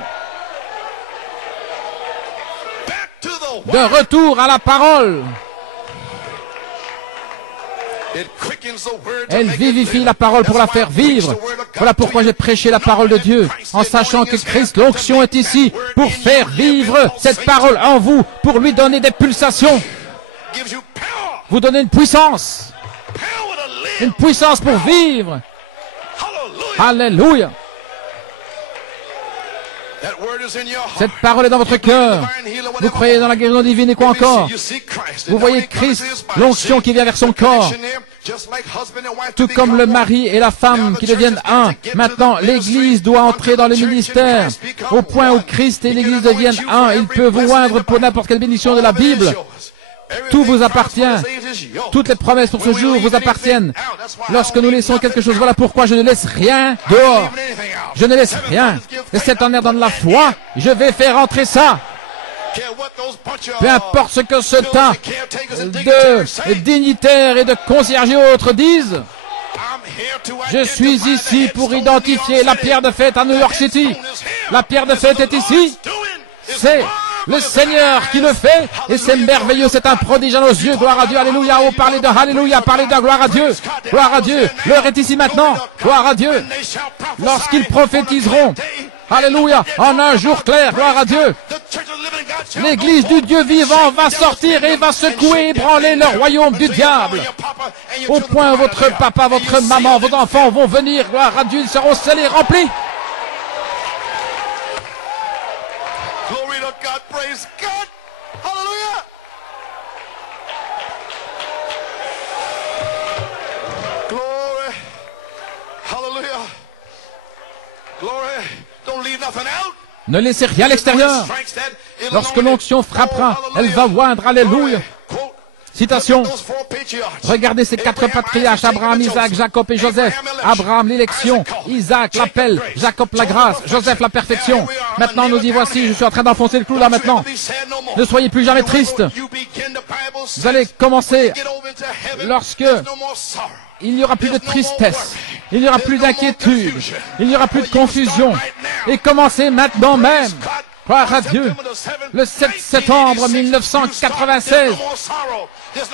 De retour à la parole. Elle vivifie la parole pour la faire vivre. Voilà pourquoi j'ai prêché la parole de Dieu, en sachant que Christ, l'onction est ici pour faire vivre cette parole en vous, pour lui donner des pulsations. Vous donner une puissance pour vivre. Alléluia. Cette parole est dans votre cœur. Vous croyez dans la guérison divine et quoi encore? Vous voyez Christ, l'onction qui vient vers son corps. Tout comme le mari et la femme qui deviennent un. Maintenant, l'Église doit entrer dans le ministère. Au point où Christ et l'Église deviennent un, il peut vous oindre pour n'importe quelle bénédiction de la Bible. Tout vous appartient. Toutes les promesses pour ce jour vous appartiennent. Lorsque nous laissons quelque chose, voilà pourquoi je ne laisse rien dehors. Je ne laisse rien. Et cet honneur donne la foi. Je vais faire entrer ça. Peu importe ce que ce tas de dignitaires et de concierges et autres disent. Je suis ici pour identifier la pierre de fête à New York City. La pierre de fête est ici. C'est le Seigneur qui le fait. Et c'est merveilleux, c'est un prodige à nos yeux. Gloire à Dieu, alléluia. Oh, parlez de alléluia, parlez de gloire à Dieu. Gloire à Dieu. L'heure est ici maintenant. Gloire à Dieu. Lorsqu'ils prophétiseront, alléluia, en un jour clair, gloire à Dieu. L'église du Dieu vivant va sortir et va secouer et ébranler le royaume du diable. Au point où votre papa, votre maman, vos enfants vont venir, gloire à Dieu, ils seront scellés, remplis. Glory to God, praise God. Hallelujah. Glory. Hallelujah. Glory. Don't leave nothing out. Ne laissez rien à l'extérieur. Lorsque l'onction frappera, elle va oindre. Alléluia. Citation. Regardez ces quatre patriarches, Abraham, Isaac, Jacob et Joseph. Abraham, l'élection. Isaac, l'appel. Jacob, la grâce. Joseph, la perfection. Maintenant, nous y voici. Je suis en train d'enfoncer le clou là maintenant. Ne soyez plus jamais tristes. Vous allez commencer lorsque il n'y aura plus de tristesse. Il n'y aura plus d'inquiétude. Il n'y aura plus de confusion. Et commencez maintenant même. Gloire à Dieu. Le 7 septembre 1996.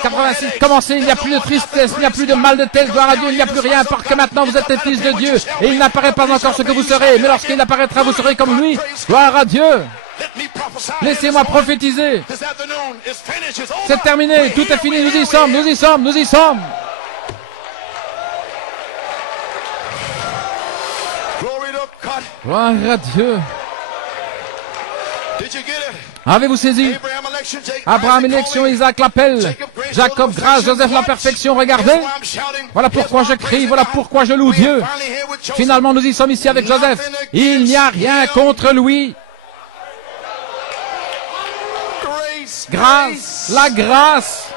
86, commencez, il n'y a plus de tristesse, il n'y a plus de mal de tête, gloire à Dieu, il n'y a plus rien, parce que maintenant vous êtes les fils de Dieu, et il n'apparaît pas encore ce que vous serez, mais lorsqu'il apparaîtra, vous serez comme lui, gloire à Dieu. Laissez-moi prophétiser. C'est terminé, tout est fini, nous y sommes, nous y sommes, nous y sommes. Gloire à Dieu. Avez-vous saisi? Abraham, élection, Isaac, l'appel. Jacob, grâce, Joseph, la perfection. Regardez. Voilà pourquoi je crie, voilà pourquoi je loue Dieu. Finalement, nous y sommes ici avec Joseph. Il n'y a rien contre lui. Grâce, la grâce.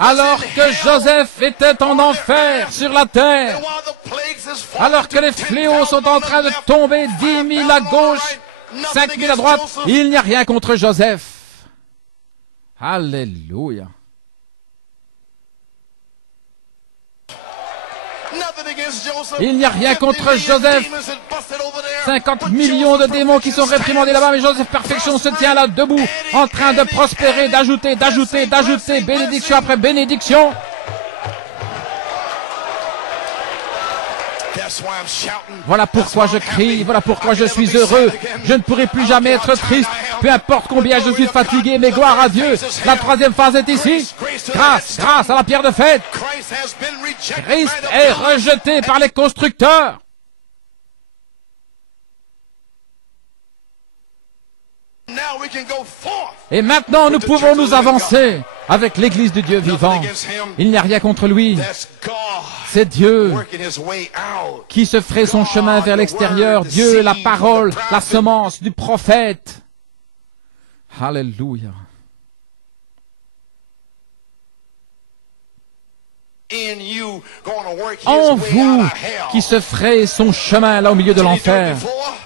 Alors que Joseph était en enfer sur la terre, alors que les fléaux sont en train de tomber, 10 000 à gauche, 5 000 à droite, il n'y a rien contre Joseph. Alléluia. Il n'y a rien contre Joseph. 50 millions de démons qui sont réprimandés là-bas, mais Joseph Perfection se tient là debout, en train de prospérer, d'ajouter, bénédiction après bénédiction. Voilà pourquoi je crie, voilà pourquoi je suis heureux. Je ne pourrai plus jamais être triste, peu importe combien je suis fatigué, mais gloire à Dieu. La troisième phase est ici. Grâce, grâce à la pierre de fête. Christ est rejeté par les constructeurs. Et maintenant, nous pouvons nous avancer avec l'Église du Dieu vivant. Il n'y a rien contre lui. C'est Dieu qui se ferait son chemin vers l'extérieur. Dieu, la parole, la semence du prophète. Alléluia. En vous, qui se ferait son chemin là au milieu de l'enfer.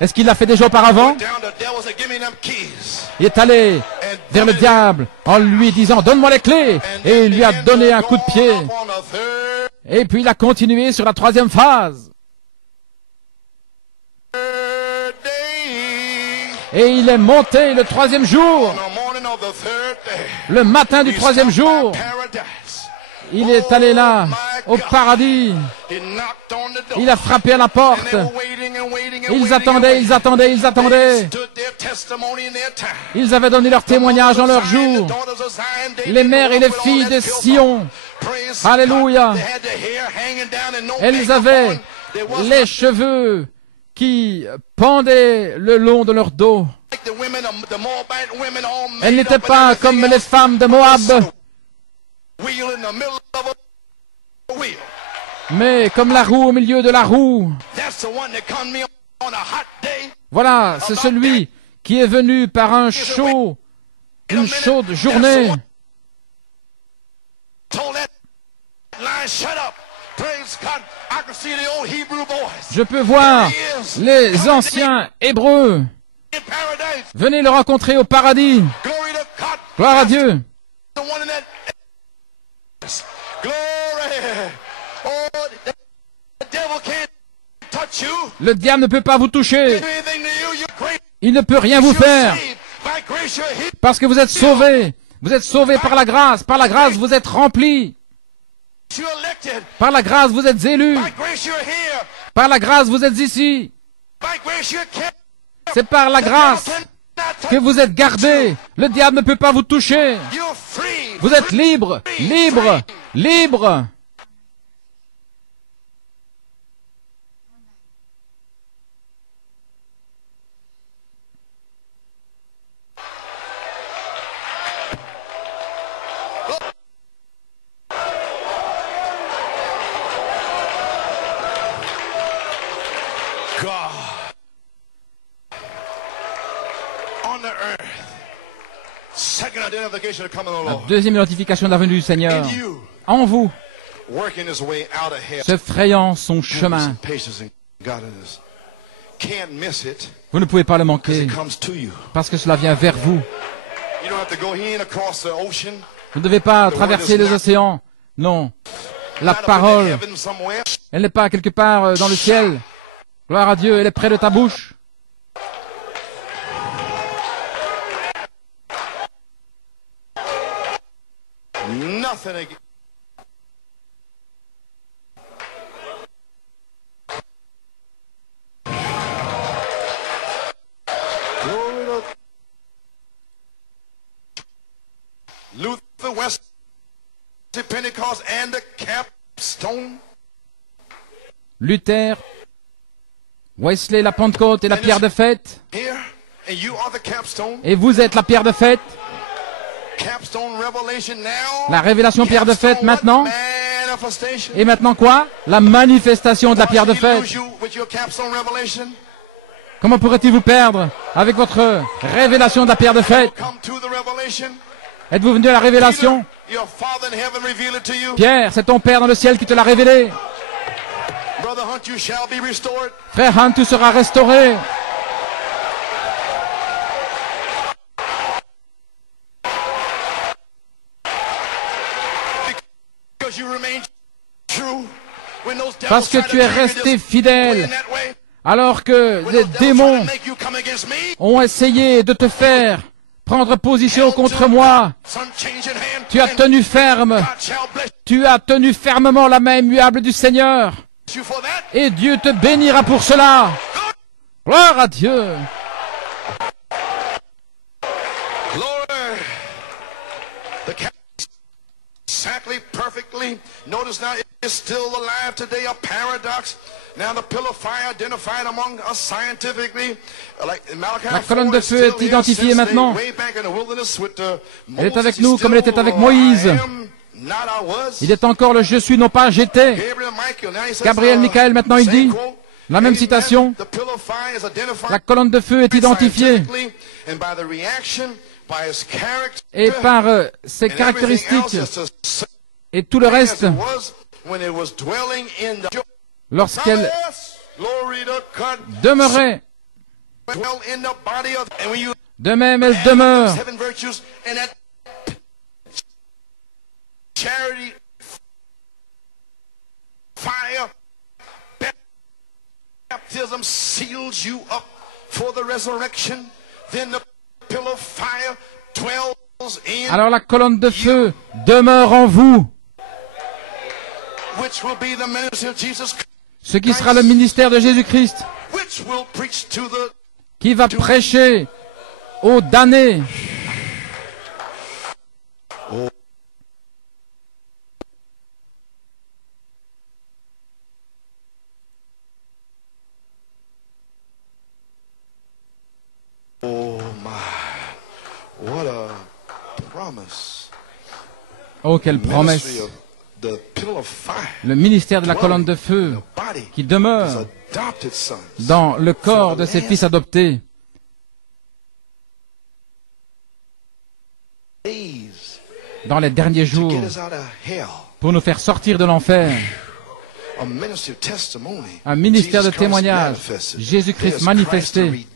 Est-ce qu'il l'a fait déjà auparavant? Il est allé vers le diable en lui disant « Donne-moi les clés » et il lui a donné un coup de pied. Et puis il a continué sur la troisième phase. Et il est monté le troisième jour. Le matin du troisième jour. Il est allé là, au paradis. Il a frappé à la porte. Ils attendaient. Ils avaient donné leur témoignage en leur jour. Les mères et les filles de Sion. Alléluia. Elles avaient les cheveux qui pendaient le long de leur dos. Elles n'étaient pas comme les femmes de Moab, mais comme la roue au milieu de la roue. Voilà, c'est celui qui est venu par une chaude journée. Je peux voir les anciens Hébreux. Venez le rencontrer au paradis. Gloire à Dieu. Le diable ne peut pas vous toucher. Il ne peut rien vous faire. Parce que vous êtes sauvés. Vous êtes sauvés par la grâce. Par la grâce, vous êtes remplis. Par la grâce, vous êtes élus. Par la grâce, vous êtes ici. C'est par la grâce que vous êtes gardés. Le diable ne peut pas vous toucher. Vous êtes libres, libres, libres. La deuxième identification de la venue du Seigneur, en vous, se frayant son chemin. Vous ne pouvez pas le manquer, parce que cela vient vers vous. Vous ne devez pas traverser les océans. Non. La parole, elle n'est pas quelque part dans le ciel. Gloire à Dieu, elle est près de ta bouche. Luther, Wesley, Pentecost, and the capstone. Luther, Wesley, la Pentecôte et la pierre de fête. Et vous êtes la pierre de fête. La révélation pierre de fête maintenant. Et maintenant quoi? La manifestation de la pierre de fête. Comment pourrait-il vous perdre avec votre révélation de la pierre de fête? Êtes-vous venu à la révélation? Pierre, c'est ton Père dans le ciel qui te l'a révélé. Frère Hunt, tu seras restauré. Parce que tu es resté fidèle, alors que les démons ont essayé de te faire prendre position contre moi. Tu as tenu ferme. Tu as tenu fermement la main immuable du Seigneur. Et Dieu te bénira pour cela. Gloire à Dieu. Exactly, perfectly. Notice now it's still alive today, a paradox. Now the pillar of fire identified among us scientifically. Like Malachi 4, la colonne de feu est identifiée maintenant. Elle est avec nous comme elle était avec Moïse. Il est encore le « je suis » non pas « j'étais ». Gabriel, Michael, maintenant il dit, la même citation, la colonne de feu est identifiée. Et par ses caractéristiques et tout le reste, lorsqu'elle demeurait, de même elle demeure. Baptism seals you up for the resurrection. Then the pillar of fire dwells in. Alors la colonne de feu demeure en vous. Which will be the ministry of Jesus Christ. Ce qui sera le ministère de Jésus-Christ. Which will preach to the. Qui va prêcher aux damnés. Oh, quelle promesse! Le ministère de la colonne de feu qui demeure dans le corps de ses fils adoptés. dans les derniers jours pour nous faire sortir de l'enfer. Un ministère de témoignage. Jésus-Christ manifesté.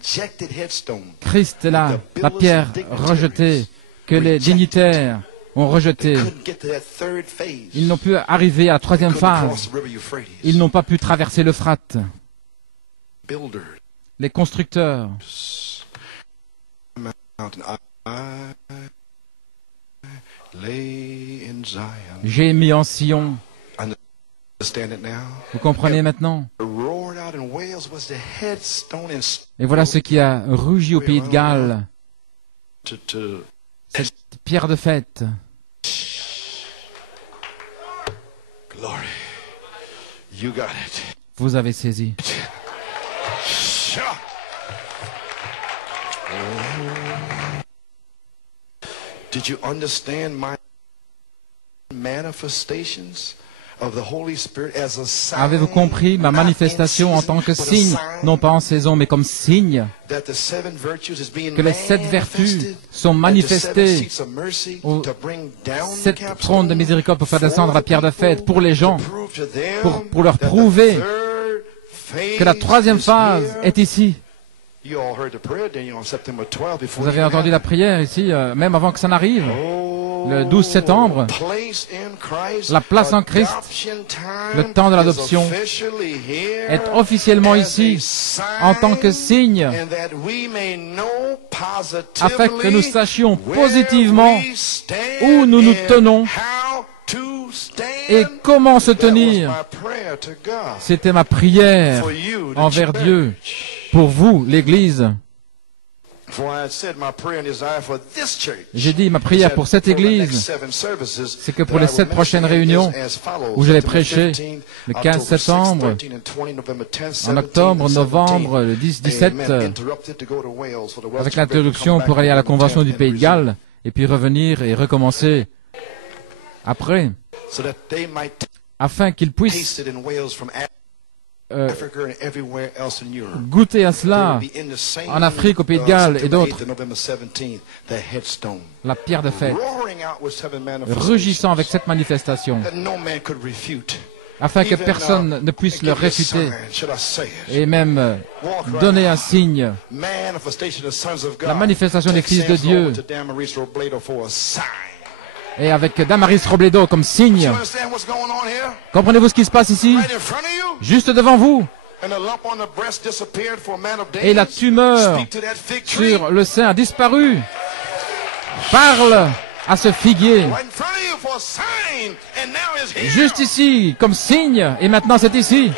Christ est là, la pierre rejetée que les dignitaires ont rejetée. Ils n'ont pu arriver à la troisième phase. Ils n'ont pas pu traverser l'Euphrate. Les constructeurs. J'ai mis en Sion. Vous comprenez maintenant? Et voilà ce qui a rugi au pays de Galles. Cette pierre de fête. Vous avez saisi. Did you understand my manifestations of the Holy Spirit as a sign? Avez-vous compris ma manifestation en tant que signe, non pas en saison, mais comme signe, que les 7 vertus sont manifestées aux 7 trônes de miséricorde pour faire descendre la pierre de fête pour les gens, pour leur prouver que la troisième phase est ici. Vous avez entendu la prière ici, même avant que ça n'arrive. Le 12 septembre, la place en Christ, le temps de l'adoption, est officiellement ici en tant que signe, afin que nous sachions positivement où nous nous tenons et comment se tenir. C'était ma prière envers Dieu. Pour vous, l'Église, j'ai dit ma prière pour cette Église, c'est que pour les 7 prochaines réunions où je vais prêcher le 15 septembre, en octobre, novembre, le 10, 17, avec l'interruption pour aller à la convention du Pays de Galles, et puis revenir et recommencer après, afin qu'ils puissent goûter à cela en Afrique, au Pays de Galles et d'autres. La pierre de fête, rugissant avec cette manifestation, afin que personne ne puisse le réfuter et même donner un signe. La manifestation des fils de Dieu, et avec Damaris Robledo comme signe. Comprenez-vous ce qui se passe ici? Juste devant vous. Et la tumeur sur le sein a disparu. Parle à ce figuier. Juste ici, comme signe, et maintenant c'est ici.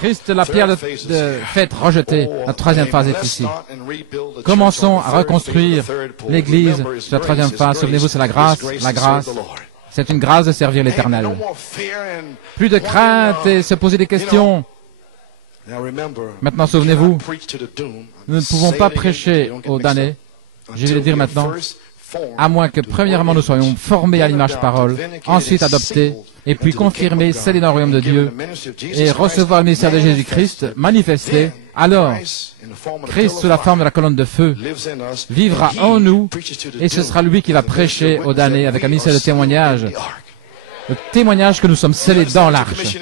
Christ, la pierre de fête rejetée, la troisième phase est ici. Commençons à reconstruire l'Église sur la troisième phase. Souvenez-vous, c'est la grâce. La grâce, c'est une grâce de servir l'Éternel. Plus de crainte et se poser des questions. Maintenant, souvenez-vous, nous ne pouvons pas prêcher aux damnés. Je vais le dire maintenant. À moins que, premièrement, nous soyons formés à l'image parole, ensuite adoptés, et puis confirmés, scellés dans le royaume de Dieu, et recevoir le ministère de Jésus-Christ, manifesté, alors, Christ, sous la forme de la colonne de feu, vivra en nous, et ce sera lui qui va prêcher aux damnés avec un ministère de témoignage. Le témoignage que nous sommes scellés dans l'arche.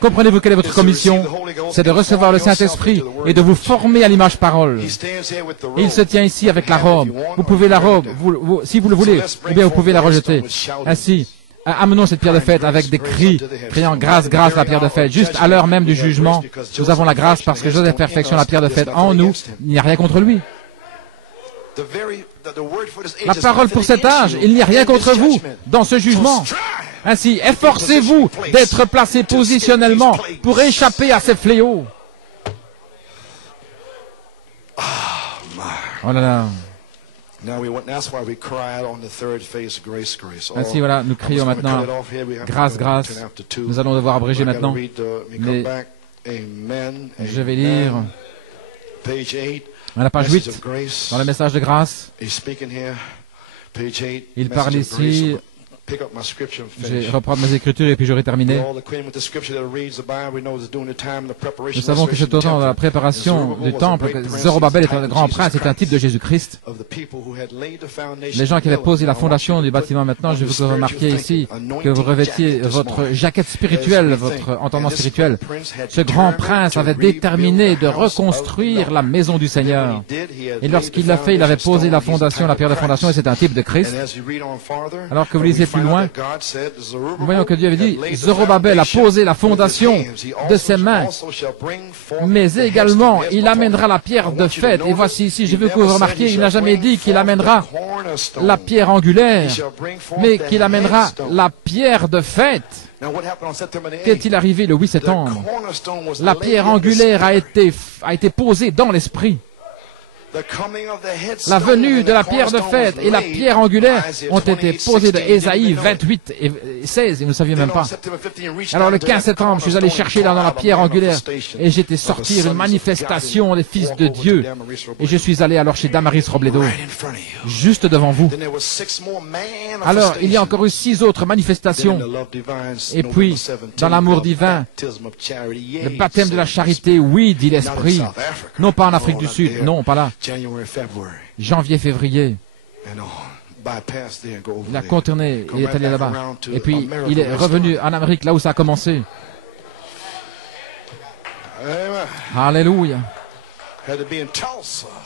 Comprenez-vous quelle est votre commission? C'est de recevoir le Saint-Esprit et de vous former à l'image parole. Et il se tient ici avec la robe. Vous pouvez la robe, si vous le voulez, ou bien vous pouvez la rejeter. Ainsi, amenons cette pierre de fête avec des cris, criant grâce, grâce, la pierre de fête. Juste à l'heure même du jugement, nous avons la grâce parce que Joseph perfectionne la pierre de fête en nous. Il n'y a rien contre lui. La parole pour cet âge, il n'y a rien contre vous dans ce jugement. Ainsi, efforcez-vous d'être placés positionnellement pour échapper à ces fléaux. Oh là là. Ainsi, voilà, nous crions maintenant, grâce, grâce. Nous allons devoir abréger maintenant. Mais je vais lire à la page 8, dans le message de grâce. Il parle ici Je vais reprendre mes écritures et puis j'aurai terminé. Nous savons que c'est au temps de la préparation du temple que Zorobabel est un grand prince, c'est un type de Jésus-Christ. Les gens qui avaient posé la fondation du bâtiment maintenant, je veux que vous remarquiez ici que vous revêtiez votre jaquette spirituelle, votre entendement spirituel. Ce grand prince avait déterminé de reconstruire la maison du Seigneur. Et lorsqu'il l'a fait, il avait posé la fondation, la pierre de fondation, et c'est un type de Christ. Alors que vous lisez plus loin, nous voyons que Dieu avait dit, Zorobabel a posé la fondation de ses mains, mais également, il amènera la pierre de faîte. Et voici ici, je veux que vous remarquiez, il n'a jamais dit qu'il amènera la pierre angulaire, mais qu'il amènera la pierre de faîte. Qu'est-il arrivé le 8 septembre? La pierre angulaire a été posée dans l'esprit. La venue de la pierre de faîte et la pierre angulaire ont été posées de Ésaïe 28 et 16, et nous ne savions même pas. Alors le 15 septembre, je suis allé chercher dans la pierre angulaire et j'étais sortir une manifestation des fils de Dieu. Et je suis allé alors chez Damaris Robledo, juste devant vous. Alors il y a encore eu 6 autres manifestations. Et puis, dans l'amour divin, le baptême de la charité, oui, dit l'Esprit. Non pas en Afrique du Sud, non, pas là. Janvier, février. Il a contourné, il est allé là-bas. Et puis, il est revenu en Amérique, là où ça a commencé. Alléluia.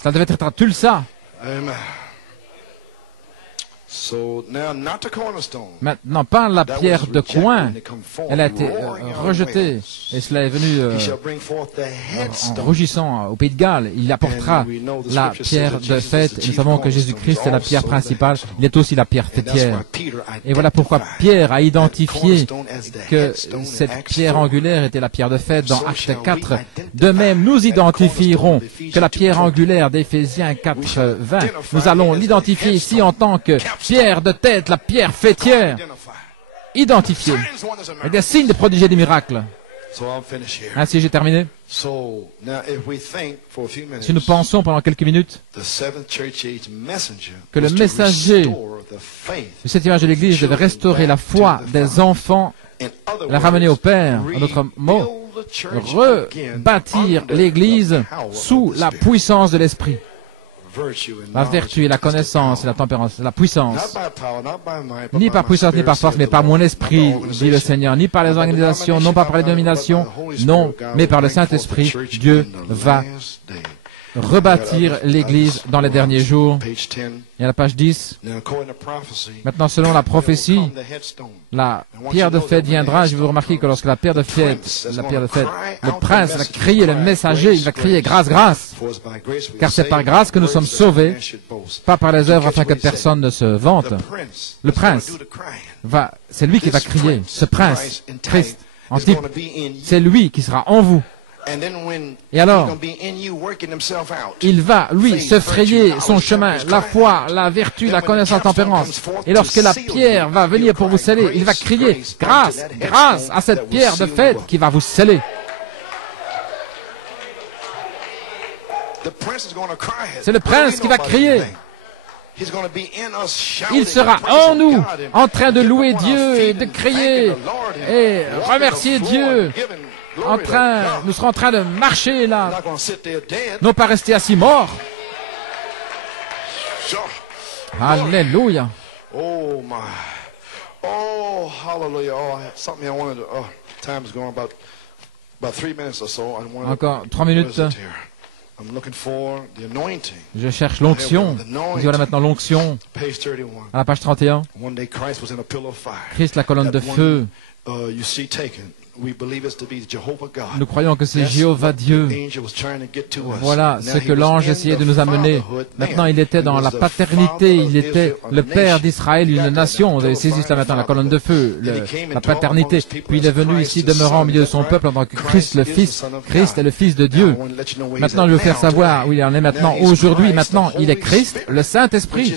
Ça devait être à Tulsa. Maintenant, pas la pierre de coin. Elle a été rejetée et cela est venu en rugissant au Pays de Galles. Il apportera la pierre de faîte. Et nous savons que Jésus-Christ est la pierre principale. Il est aussi la pierre fêtière. Et voilà pourquoi Pierre a identifié que cette pierre angulaire était la pierre de faîte dans Acte 4. De même, nous identifierons que la pierre angulaire d'Éphésiens 4, 20, nous allons l'identifier ici en tant que pierre de tête, la pierre fêtière, identifiée. Et des signes, des prodiges et des miracles. Ainsi, j'ai terminé. Si nous pensons pendant quelques minutes que le messager du 7e âge de l'Église devait restaurer la foi des enfants, la ramener au Père, en d'autres mots, rebâtir l'Église sous la puissance de l'Esprit. La vertu et la connaissance et la tempérance, la puissance. Ni par puissance ni par force, mais par mon esprit, dit le Seigneur. Ni par les organisations, non pas par les dominations, non, mais par le Saint-Esprit. Dieu va rebâtir l'Église dans les derniers jours. Et à la page 10, maintenant selon la prophétie, la pierre de fête viendra. Je vais vous remarquer que lorsque la pierre de fête, le prince va crier, le messager, il va crier grâce, grâce. Car c'est par grâce que nous sommes sauvés, pas par les œuvres afin que personne ne se vante. Le prince c'est lui qui va crier, ce prince, Christ, en type, c'est lui qui sera en vous. Et alors, il va, lui, se frayer son chemin, la foi, la vertu, la connaissance, la tempérance. Et lorsque la pierre va venir pour vous sceller, il va crier, grâce, grâce à cette pierre de fête qui va vous sceller. C'est le prince qui va crier. Il sera en nous, en train de louer Dieu et de crier et remercier Dieu. Nous serons en train de marcher là, non pas rester assis morts. Alléluia. Oh my. Oh, hallelujah. Oh, something I wanted to, time's going about 3 minutes or so. Encore 3 minutes. I'm looking for the anointing. Je cherche l'onction. Voilà maintenant l'onction. À la page 31. Christ, la colonne de feu. Nous croyons que c'est Jéhovah Dieu. Voilà ce que l'ange essayait de nous amener. Maintenant, il était dans la paternité, il était le père d'Israël, une nation. Vous avez saisi cela maintenant, la colonne de feu, la paternité. Puis il est venu ici, demeurant au milieu de son peuple en tant que Christ, le Fils. Christ est le Fils de Dieu. Maintenant, je vais vous faire savoir où il en est maintenant. Aujourd'hui, maintenant, il est Christ, le Saint-Esprit,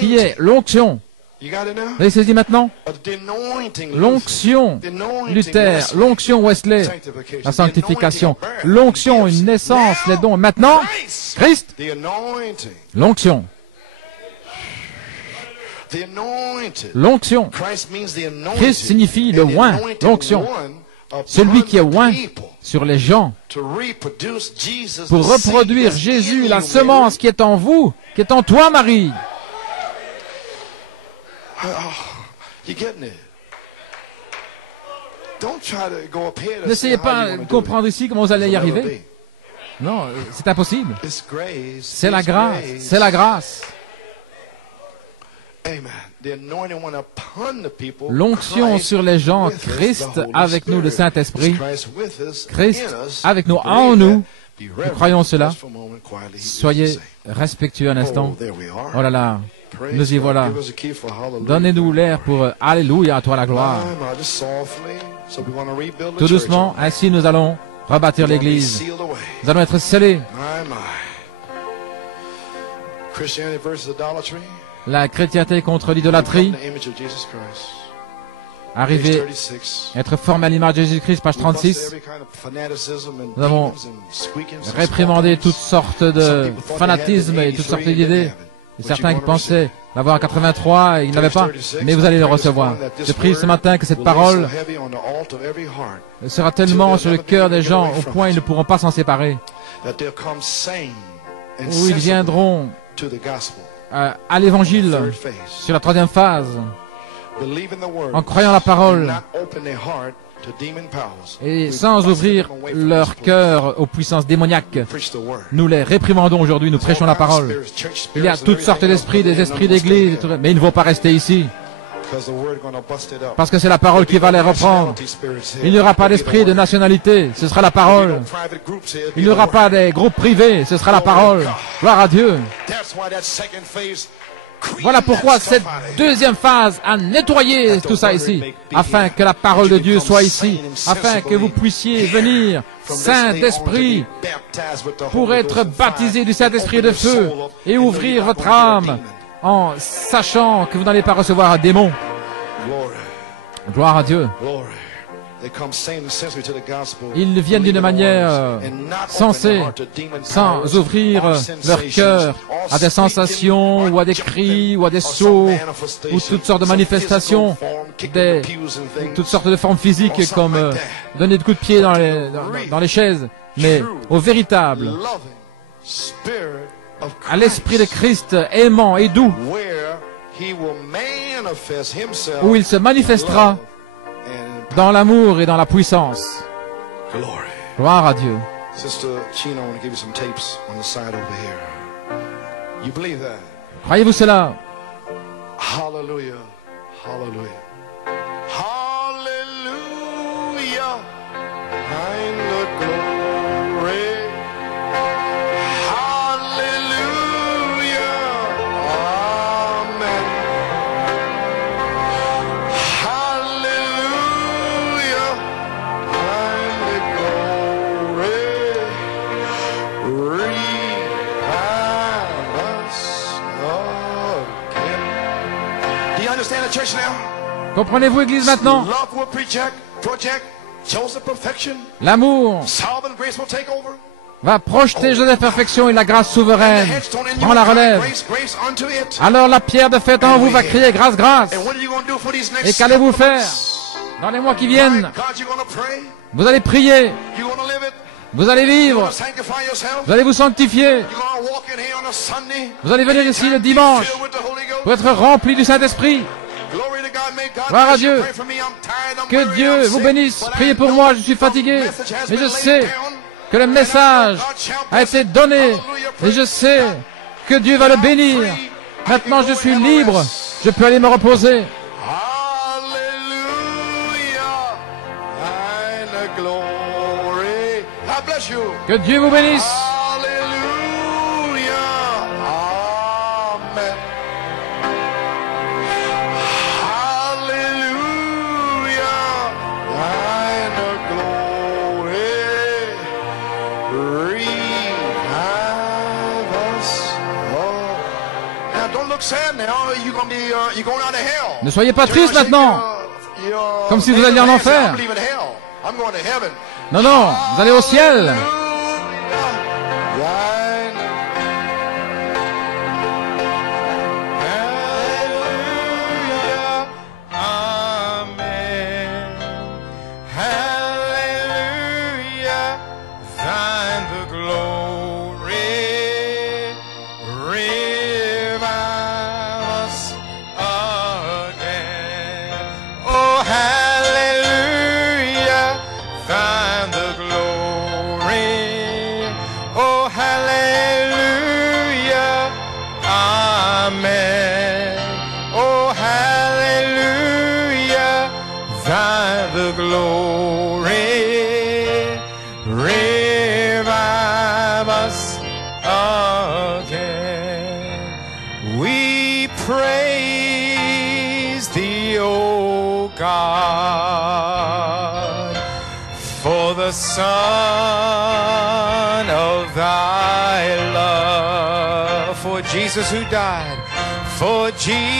qui est l'onction. Vous avez saisi maintenant? L'onction, Luther, l'onction Wesley, la sanctification, l'onction, une naissance, les dons. Maintenant, Christ, l'onction. L'onction. Christ signifie le oint, l'onction. Celui qui est oint sur les gens pour reproduire Jésus, la semence qui est en vous, qui est en toi, Marie. N'essayez pas de comprendre ici comment vous allez y arriver. Non, c'est impossible. C'est la grâce, c'est la grâce. L'onction sur les gens, Christ avec nous, le Saint-Esprit. Christ avec nous, en nous. Nous croyons cela. Soyez respectueux un instant. Oh là là, nous y voilà. Donnez-nous l'air pour Alléluia, à toi la gloire. Tout doucement, ainsi nous allons rebâtir l'Église. Nous allons être scellés. La chrétienté contre l'idolâtrie. Arriver, être formé à l'image de Jésus-Christ, page 36. Nous avons réprimandé toutes sortes de fanatismes et toutes sortes d'idées. Et certains qui pensaient l'avoir à 83 et ils ne l'avaient pas, mais vous allez le recevoir. Je prie ce matin que cette parole sera tellement sur le cœur des gens au point ils ne pourront pas s'en séparer. Où ils viendront à l'évangile sur la troisième phase, en croyant la parole et sans ouvrir leur cœur aux puissances démoniaques. Nous les réprimandons aujourd'hui, nous prêchons la parole. Il y a toutes sortes d'esprits, des esprits d'église, mais ils ne vont pas rester ici. Parce que c'est la parole qui va les reprendre. Il n'y aura pas d'esprit de nationalité, ce sera la parole. Il n'y aura pas des groupes privés, ce sera la parole. Gloire à Dieu. Voilà pourquoi cette deuxième phase a nettoyé tout ça ici, afin que la parole de Dieu soit ici, afin que vous puissiez venir, Saint-Esprit, pour être baptisé du Saint-Esprit de feu et ouvrir votre âme en sachant que vous n'allez pas recevoir un démon. Gloire à Dieu. Ils viennent d'une manière sensée, sans ouvrir leur cœur à des sensations, ou à des cris, ou à des sauts, ou toutes sortes de manifestations, toutes sortes de formes physiques, comme donner de coups de pied dans les chaises, mais au véritable, à l'Esprit de Christ aimant et doux, où il se manifestera dans l'amour et dans la puissance. Gloire à Dieu. Croyez-vous cela? Hallelujah. Hallelujah. Hallelujah. Thine the glory. Hallelujah. Amen. Hallelujah. Thine the glory. Revive us again. Do you understand the church now? Comprenez-vous, Église, maintenant? L'amour va projeter Joseph perfection et la grâce souveraine prend la relève. Alors la pierre de fait en vous va crier grâce, grâce. Et qu'allez-vous faire dans les mois qui viennent? Vous allez prier. Vous allez vivre. Vous allez vous sanctifier. Vous allez venir ici le dimanche pour être rempli du Saint-Esprit. Gloire à Dieu. Que Dieu vous bénisse. Priez pour moi, je suis fatigué. Mais je sais que le message a été donné. Et je sais que Dieu va le bénir. Maintenant, je suis libre. Je peux aller me reposer. Que Dieu vous bénisse. Ne soyez pas triste maintenant, comme si vous alliez en enfer. Non, non, vous allez au ciel. Amen. Oh, hallelujah, thine the glory. Revive us again. We praise thee, O God, for the Son of thy love, for Jesus who died, for Jesus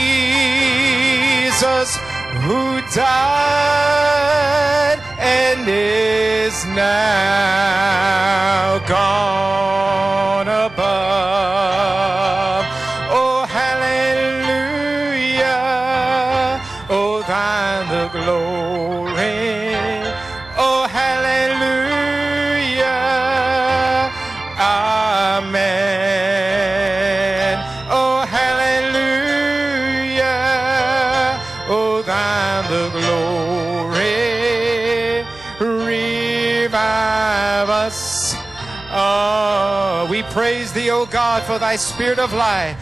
who died and is now gone above. Oh, hallelujah, oh, thine the glory. Oh, hallelujah, amen. Oh, hallelujah, oh, thine the glory. Revive us. Oh, we praise thee, O God, for thy spirit of life.